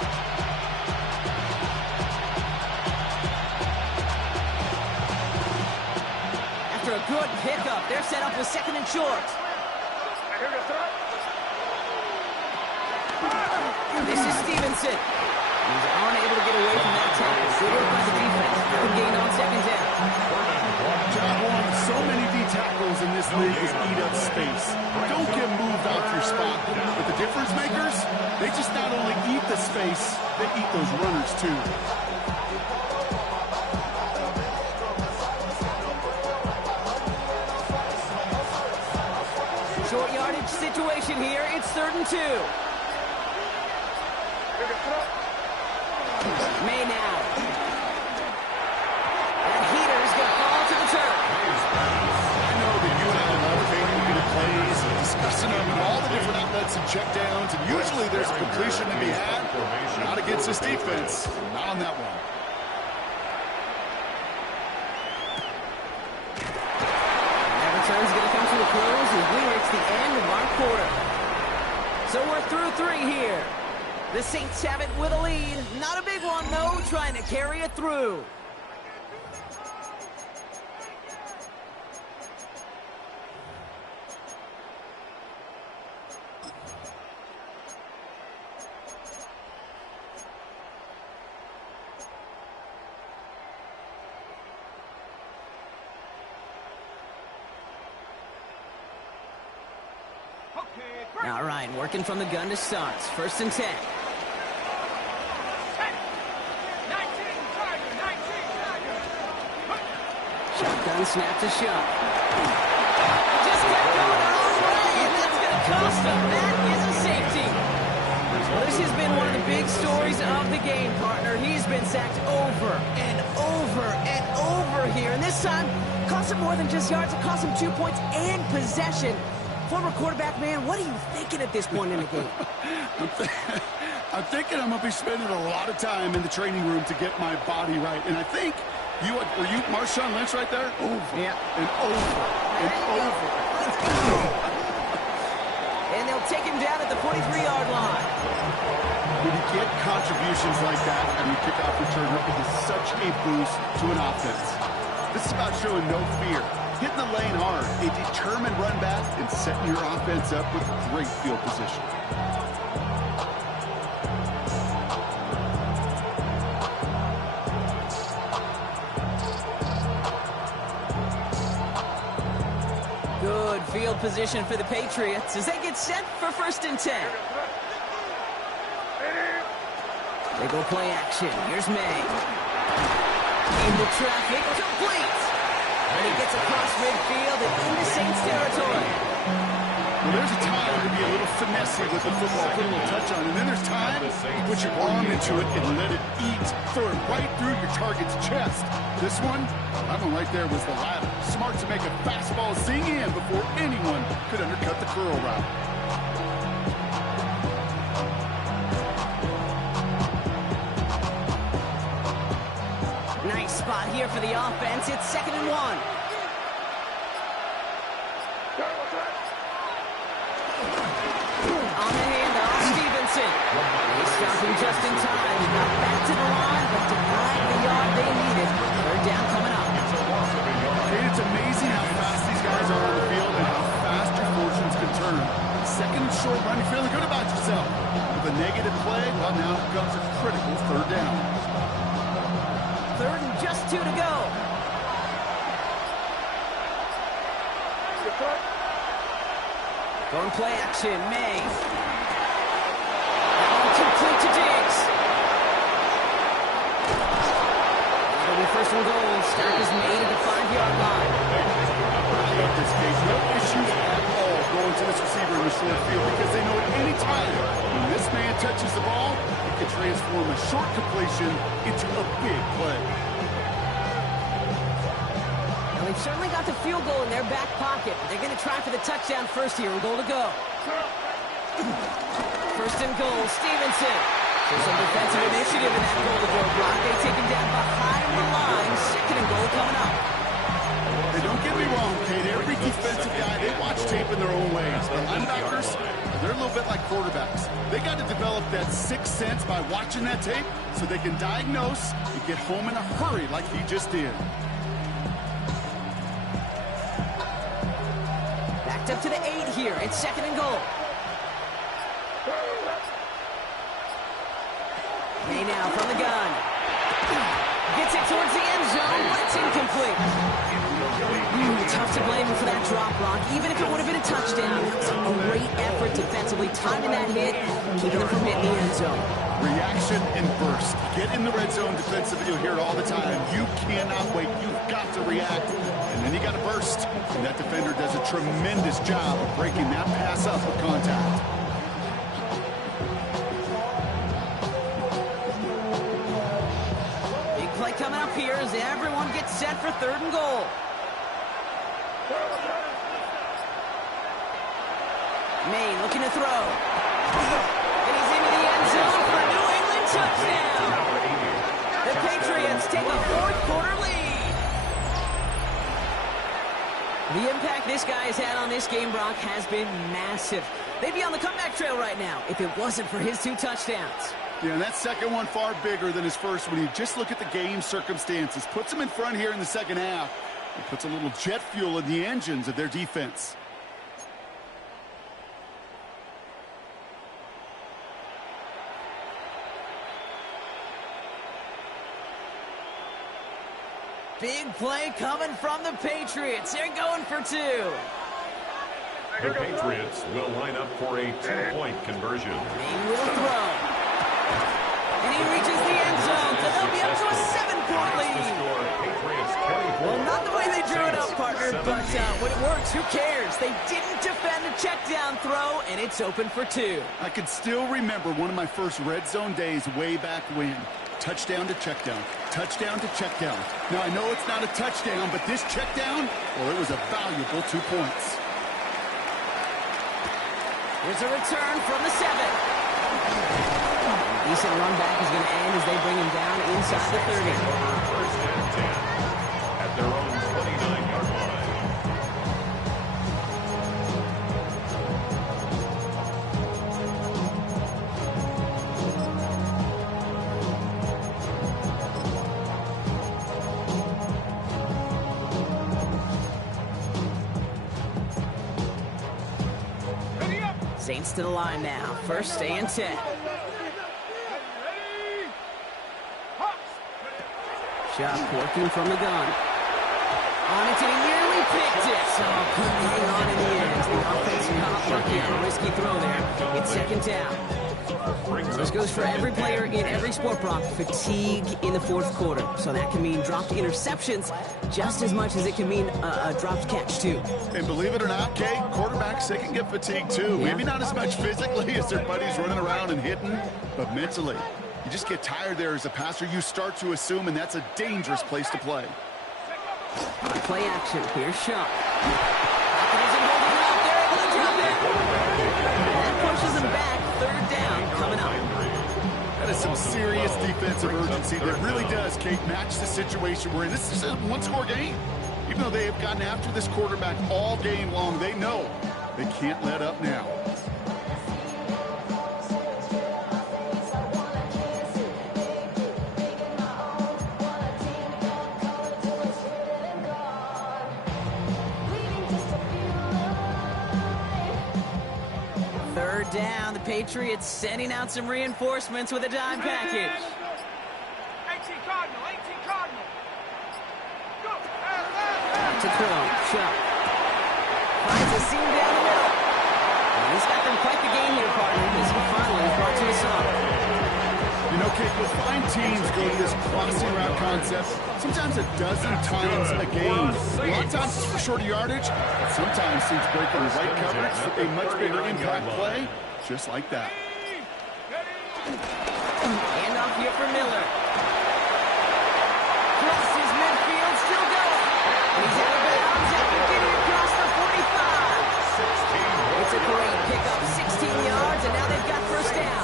After a good pickup, they're set up with 2nd and short. This is Stevenson. He's unable to get away from that tackle. Good work by the defense. Good gain on 2nd down. Job one, so many D tackles in this league is eat up space. Don't get moved off your spot. But the difference makers, they just not only eat the space, they eat those runners too. Short yardage situation here. It's 3rd and 2. May now. That heater is going to fall to the turf. I know that you and I love taking good plays and discussing them and all the different outlets and checkdowns, and usually there's a completion to be had. Not against this defense. Not on that one. That return's going to come to a close as we reach the end of our quarter. So we're through 3 here. The Saints have it with a lead. Not a big one, though, trying to carry it through. All right, working from the gun to start. 1st and 10. 19, Tiger, 19, Tiger. Shotgun snap to Shuck. Just kept going their own way, and that's going to cost them. That is a safety. Well, this has been one of the big stories of the game, partner. He's been sacked over and over and over here, and this time Cost him more than just yards. It cost him 2 points and possession. Former quarterback, man, what are you thinking at this point in the game? I'm thinking I'm going to be spending a lot of time in the training room to get my body right. And I think were you Marshawn Lynch right there? Over. Yeah. And over. And over. And they'll take him down at the 43-yard line. When you get contributions like that and you kick off returner, it is such a boost to an offense. This is about showing no fear, hitting the lane hard, a determined run back, and setting your offense up with great field position. Good field position for the Patriots as they get set for 1st and 10. They go play action. Here's May. Into traffic, complete. And he gets across midfield and into Saints territory. Well, there's a time to be a little finessey with the football, put a little touch on, and then there's time to put your arm into it and let it eat, throw it right through your target's chest. This one, that one right there was the latter. Smart to make a fastball zing in before anyone could undercut the curl route. Nice spot here for the offense. It's 2nd and 1. On the handoff, Stevenson. They stop him just in time. He got back to the line, but denied the yard they needed. 3rd down coming up. And it's amazing how fast these guys are on the field and how fast your fortunes can turn. 2nd and short run, you're feeling good about yourself. With a negative play, well, now comes a critical 3rd down. 3rd and just 2 to go. Going play action, May. Complete to Diggs. It'll be 1st and goal. Start is made at the 5-yard line. In this case, no issues at all going to this receiver in the short field because they know at any time when this man touches the ball, it can transform a short completion into a big play. Now, they've certainly got the field goal in their back pocket. They're going to try for the touchdown first here. Goal to go. 1st and goal, Stevenson. There's some defensive initiative in that goal to go block. They take him down behind the line. 2nd and goal coming up. Hey, don't get me wrong, Kate. Every defensive guy, they watch tape in their own ways. The linebackers, they're a little bit like quarterbacks. They got to develop that sixth sense by watching that tape so they can diagnose and get home in a hurry like he just did. Backed up to the 8 here. It's 2nd and goal. May now from the gun. Gets it towards the end zone, but it's incomplete. Tough to blame him for that drop block, even if it would have been a touchdown. It was a great effort defensively, timing that hit, keeping them from hitting the end zone. Reaction and burst. Get in the red zone defensively. You'll hear it all the time. You cannot wait. You've got to react. And then you got to burst. And that defender does a tremendous job of breaking that pass up with contact. Big play coming up here as everyone gets set for 3rd and goal. May looking to throw. And he's into the end zone for a New England touchdown. The Patriots take a 4th quarter lead. The impact this guy has had on this game, Brock, has been massive. They'd be on the comeback trail right now if it wasn't for his 2 touchdowns. Yeah, and that second one far bigger than his first when you just look at the game circumstances. Puts them in front here in the second half. It puts a little jet fuel in the engines of their defense. Big play coming from the Patriots. They're going for 2. The Patriots will line up for a 2-point conversion. May will throw. And he reaches the end zone, so they'll be up to a 7-point lead. Well, not the way they drew it up, partner, but when it works, who cares? They didn't defend the check down throw, and it's open for 2. I can still remember one of my first red zone days way back when. Touchdown to check down. Touchdown to check down. Now, I know it's not a touchdown, but this check down, well, it was a valuable 2 points. Here's a return from the 7. Decent run back is going to end as they bring him down inside the 30. First and 10 at their own 29-yard line. Saints to the line now. First and 10. Shot working from the gun. On it, and he nearly picked it. So couldn't hang on in the end. The offense caught lucky on a risky throw there. It's second down. This goes for every player in every sport, Brock. Fatigue in the fourth quarter. So that can mean dropped interceptions just as much as it can mean a dropped catch, too. And believe it or not, Kate, quarterbacks, they can get fatigued, too. Yeah. Maybe not as much physically as their buddies running around and hitting, but mentally. You just get tired there as a passer. You start to assume, and that's a dangerous place to play. Play action. Here's Shaw. That pushes him back. Third down coming up. That is some serious defensive urgency that really does, Kate, match the situation we're in. This is a one-score game. Even though they have gotten after this quarterback all game long, they know they can't let up now. Third down, the Patriots sending out some reinforcements with a dime package. 18 Cardinal, 18 Cardinal. Go. To throw, Chuck. Finds a seam down the middle. And he's got them quite the game here, partner. This one finally is brought to a stop. You know, Kate, you'll find teams go to this crossing route concept sometimes a dozen times a game. A lot of times it's for shorter yardage, but sometimes teams break in the right coverage for a much bigger impact play, just like that. Hand off here for Miller. Crosses midfield, still going. And he's out of bounds after getting across the 45. It's a great pickup, 16 yards, and now they've got first down.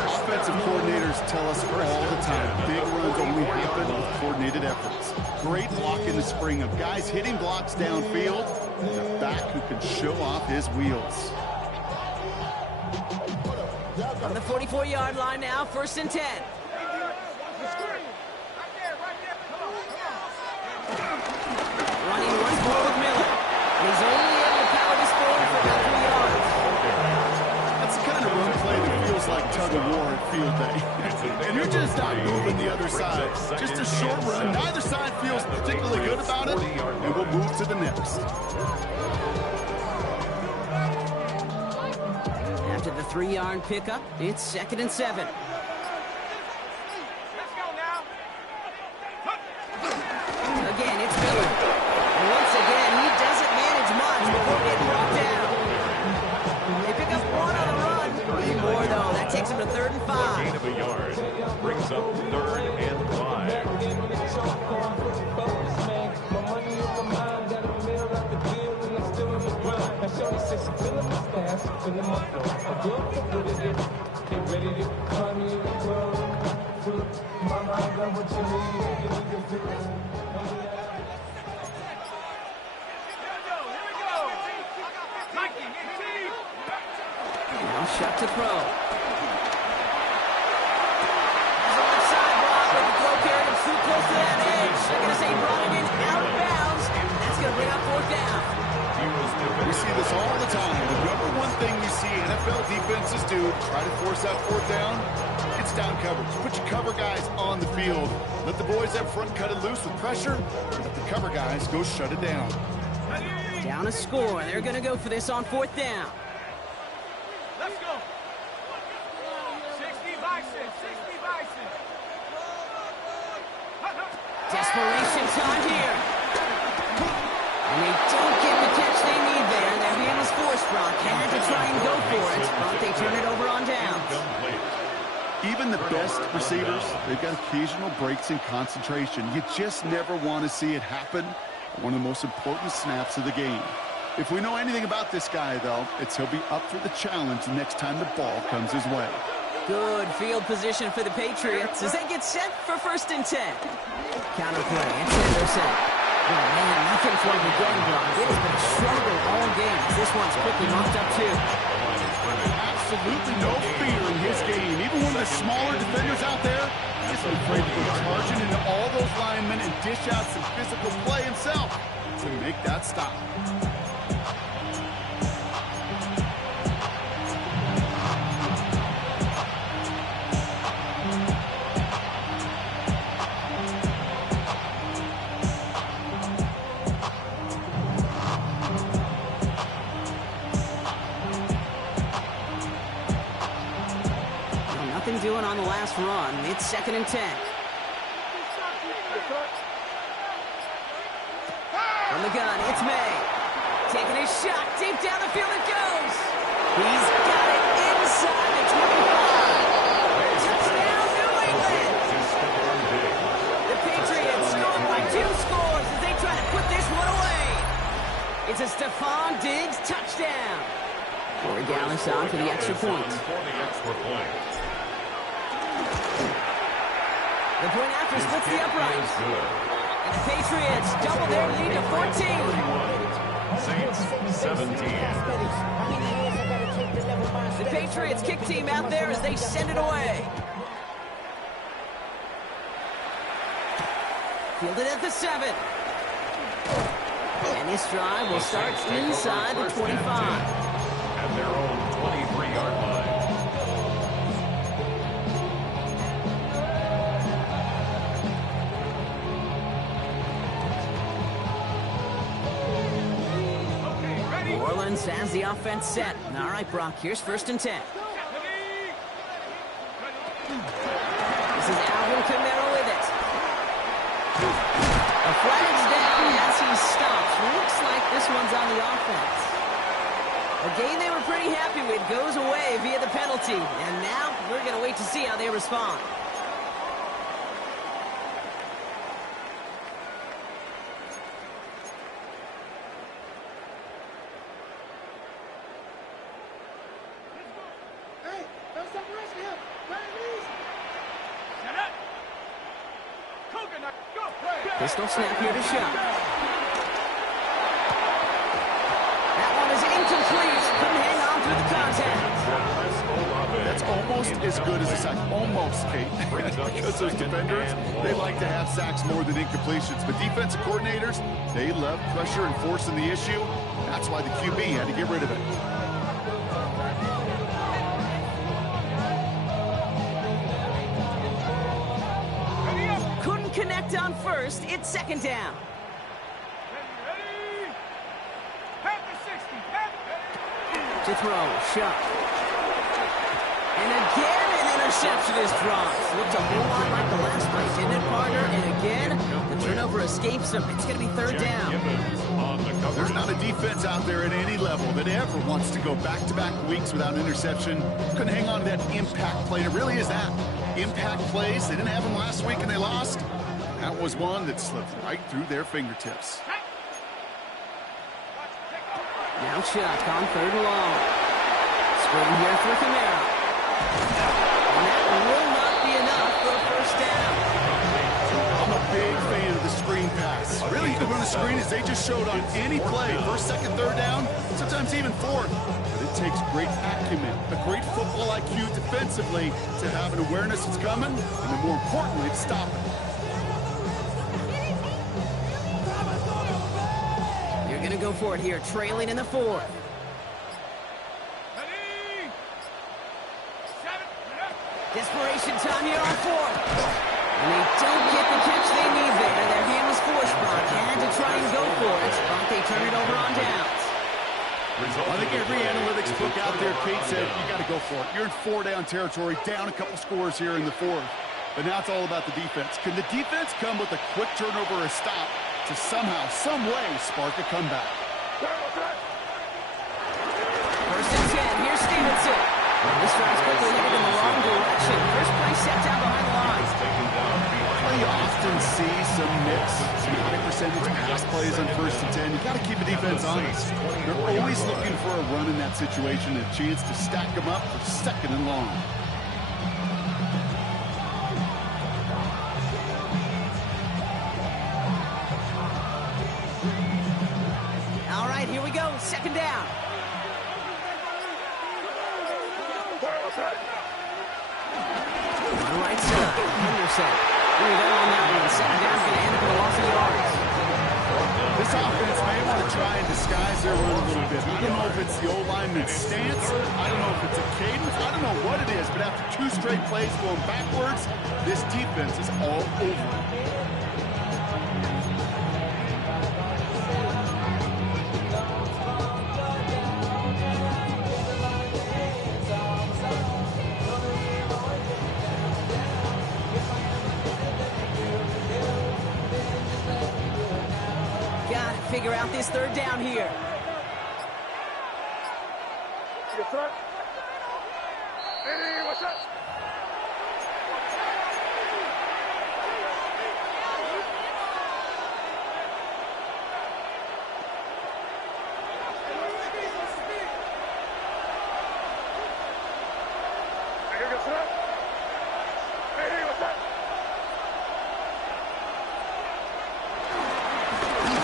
Offensive coordinators tell us all the time, big runs only happen with coordinated efforts. Great block in the spring of guys hitting blocks downfield, and a back who can show off his wheels. On the 44-yard line now, first and 10. Running once more with Miller. And he's only able to power this forward for about 3 yards. That's the kind of run play that feels like tug-of-war at field day. And you're just not moving the other side. Just a short run. Neither side feels particularly good about it, and we'll move to the next. After the 3-yard pickup, it's second and 7. Let's go now. Again, it's Miller. And once again, he doesn't manage much before getting brought down. They pick up one on the run. Need more, though. That takes him to 3rd and 5. Gain of a yard brings up 3rd and 5. Now shut to throw. He's on the side block, but the throw carried him too close to that edge. They're going to say he brought it in out of bounds. That's going to bring up 4th down. We see this all the time. The number one thing you see NFL defenses do, try to force that 4th down, it's down coverage. Put your cover guys on the field. Let the boys up front cut it loose with pressure. Let the cover guys go shut it down. Down a score. They're going to go for this on 4th down. Let's go. 60 Bison, 60 Bison. Desperation time here. And they don't get the catch they need there. Their hand is forced Brock had to try and go for it, but they turn it over on downs. Even the best receivers, they've got occasional breaks in concentration. You just never want to see it happen at one of the most important snaps of the game. If we know anything about this guy, though, it's he'll be up for the challenge the next time the ball comes his way. Good field position for the Patriots as they get set for 1st and 10. Counter play, it's Anderson. Oh, man, nothing for him again, Brock. It has been a struggle all game. This one's quickly knocked up, too. Absolutely no fear in his game. Even one of the smaller defenders out there isn't afraid to go charging into all those linemen and dish out some physical play himself to make that stop. Doing on the last run. It's 2nd and 10. From the gun, it's May. Taking his shot. Deep down the field it goes. He's got it inside the 25. Touchdown, New England. The Patriots scoring by 2 scores as they try to put this one away. It's a Stephon Diggs touchdown. Corey Gallis on for the extra point. The point after splits the uprights. And the Patriots double their lead to 14. Saints 17. The Patriots kick team out there as they send it away. Fielded at the 7. And this drive will start inside the 25. At their own 23-yard line. Has the offense set. All right, Brock, here's 1st and 10. This is Alvin Kamara with it. A flag's down as he stops. Looks like this one's on the offense. A game they were pretty happy with goes away via the penalty. And now we're going to wait to see how they respond. Pistol snap here to shot. That one is incomplete. Couldn't hang on through the contact. That's almost as good as a sack. Almost, Kate. Because those defenders, they like to have sacks more than incompletions. But defensive coordinators, they love pressure and forcing the issue. That's why the QB had to get rid of it. Connect on 1st, it's 2nd down. To throw, shot. And again, an interception is dropped. Looked a whole lot like the last play, didn't it, partner? And again, the turnover escapes him. It's going to be 3rd down. There's not a defense out there at any level that ever wants to go back-to-back weeks without an interception. Couldn't hang on to that impact play. And it really is that. Impact plays. They didn't have them last week and they lost. That was one that slipped right through their fingertips. Now Chuck on 3rd and long. Spin here for Kamara. And that will not be enough for a 1st down. I'm a big fan of the screen pass. Really, even when the screen is they just showed on any play. 1st, 2nd, 3rd down, sometimes even 4th. But it takes great acumen, a great football IQ defensively to have an awareness it's coming, and then more importantly, to stop it. Going to go for it here, trailing in the 4th. Desperation time here on 4th. And they don't get the catch they need there. Their hand was forced, Brock. Had to try and go for it, but they turn it over on downs. I think every analytics book out there, Kate said, you got to go for it. You're in 4-down territory, down a couple scores here in the 4th. But now it's all about the defense. Can the defense come with a quick turnover or a stop to somehow, some way, spark a comeback? First and 10. Here's Stevenson. This drive's quickly headed in the wrong direction. First play set down behind the line. You often see some mix, some high percentage pass plays on first and 10. You got to keep the defense honest. They're always looking for a run in that situation, a chance to stack them up for second and long. All right, here we go. Second down. On the right side, Henderson. Here we go on that one. Second down, going to end up with a loss of yards. This offense may want to try and disguise their run a little bit. I don't know if it's the old lineman's stance. I don't know if it's a cadence. I don't know what it is, but after 2 straight plays going backwards, this defense is all over it. Figure out this third down here. What's up?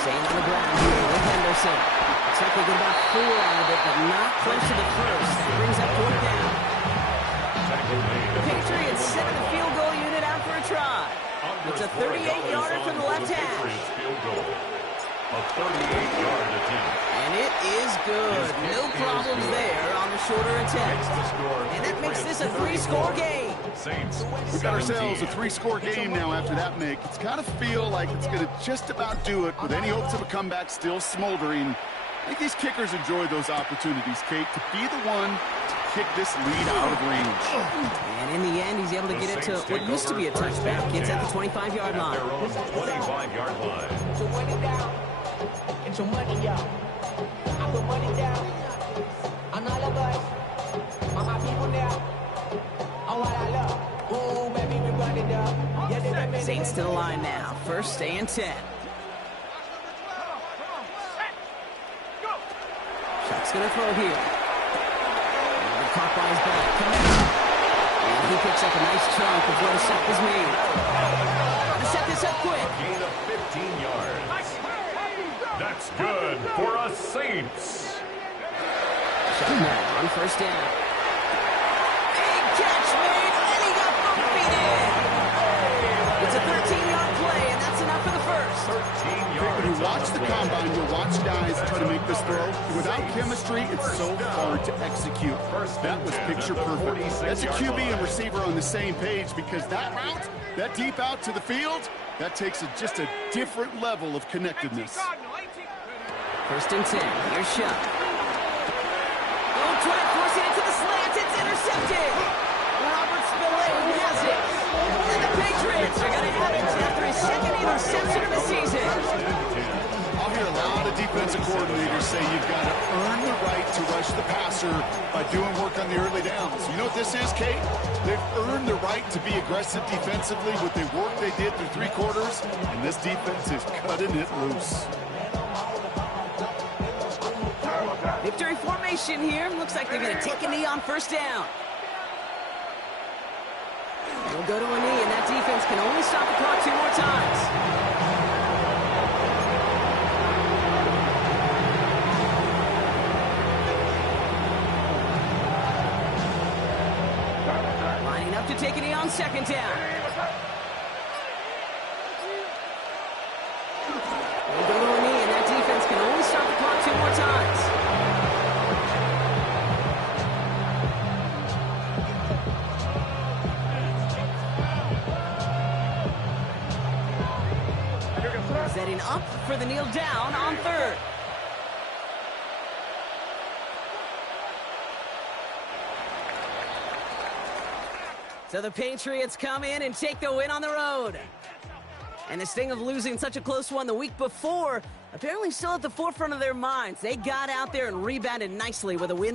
Staying on the ground here with Henderson. Looks like they get about 4 out of it, but not close to the first. That brings up fourth down. The Patriots set the field goal unit out for a try. It's a 38-yarder from the left hash. A 38-yard attempt. And it is good. No problems there on the shorter attempt. And that makes this a 3-score game. We've got ourselves a 3-score game now after that make. It's got to feel like it's going to just about do it with any hopes of a comeback still smoldering. I think these kickers enjoy those opportunities, Kate, to be the one to kick this lead out of range. And in the end, he's able to get it to what used to be a touchback. It's at the 25-yard line. 25-yard line. So run it down. Get your money, y'all. I put money down on all of us, on my people now, on what I love. Ooh, baby, we run it down. Yeah, they Saints to the line now. First and 10. Chuck's going to throw here. And caught by his back. And he picks up a nice chunk before the sack is made. To set this up quick. Gain of 15 yards. That's good for us Saints. Chuck now on first down. Big catch made, and he got both feet in. It's a 13-yard play, and that's enough for the first. 13 yards. When you watch the combine, you'll watch guys try to make this throw. Without chemistry, it's so hard to execute. That was picture perfect. That's a QB and receiver on the same page because that route, that deep out to the field, that takes just a different level of connectedness. First and 10. Here's Shuck. Oh, try to force it into the slant. It's intercepted. Robert Spillane has it. And the Patriots are going to have it after his second interception of the season. I'll hear a lot of defensive coordinators say you've got to earn the right to rush the passer by doing work on the early downs. You know what this is, Kate? They've earned the right to be aggressive defensively with the work they did through 3 quarters, and this defense is cutting it loose. Victory formation here. Looks like they're going to take a knee on first down. They'll go to a knee, and that defense can only stop the clock 2 more times. Lining up to take a knee on second down. They'll go to a knee, and that defense can only stop the clock 2 more times. Setting up for the kneel down on third. So the Patriots come in and take the win on the road. And the sting of losing such a close one the week before, apparently still at the forefront of their minds. They got out there and rebounded nicely with a win this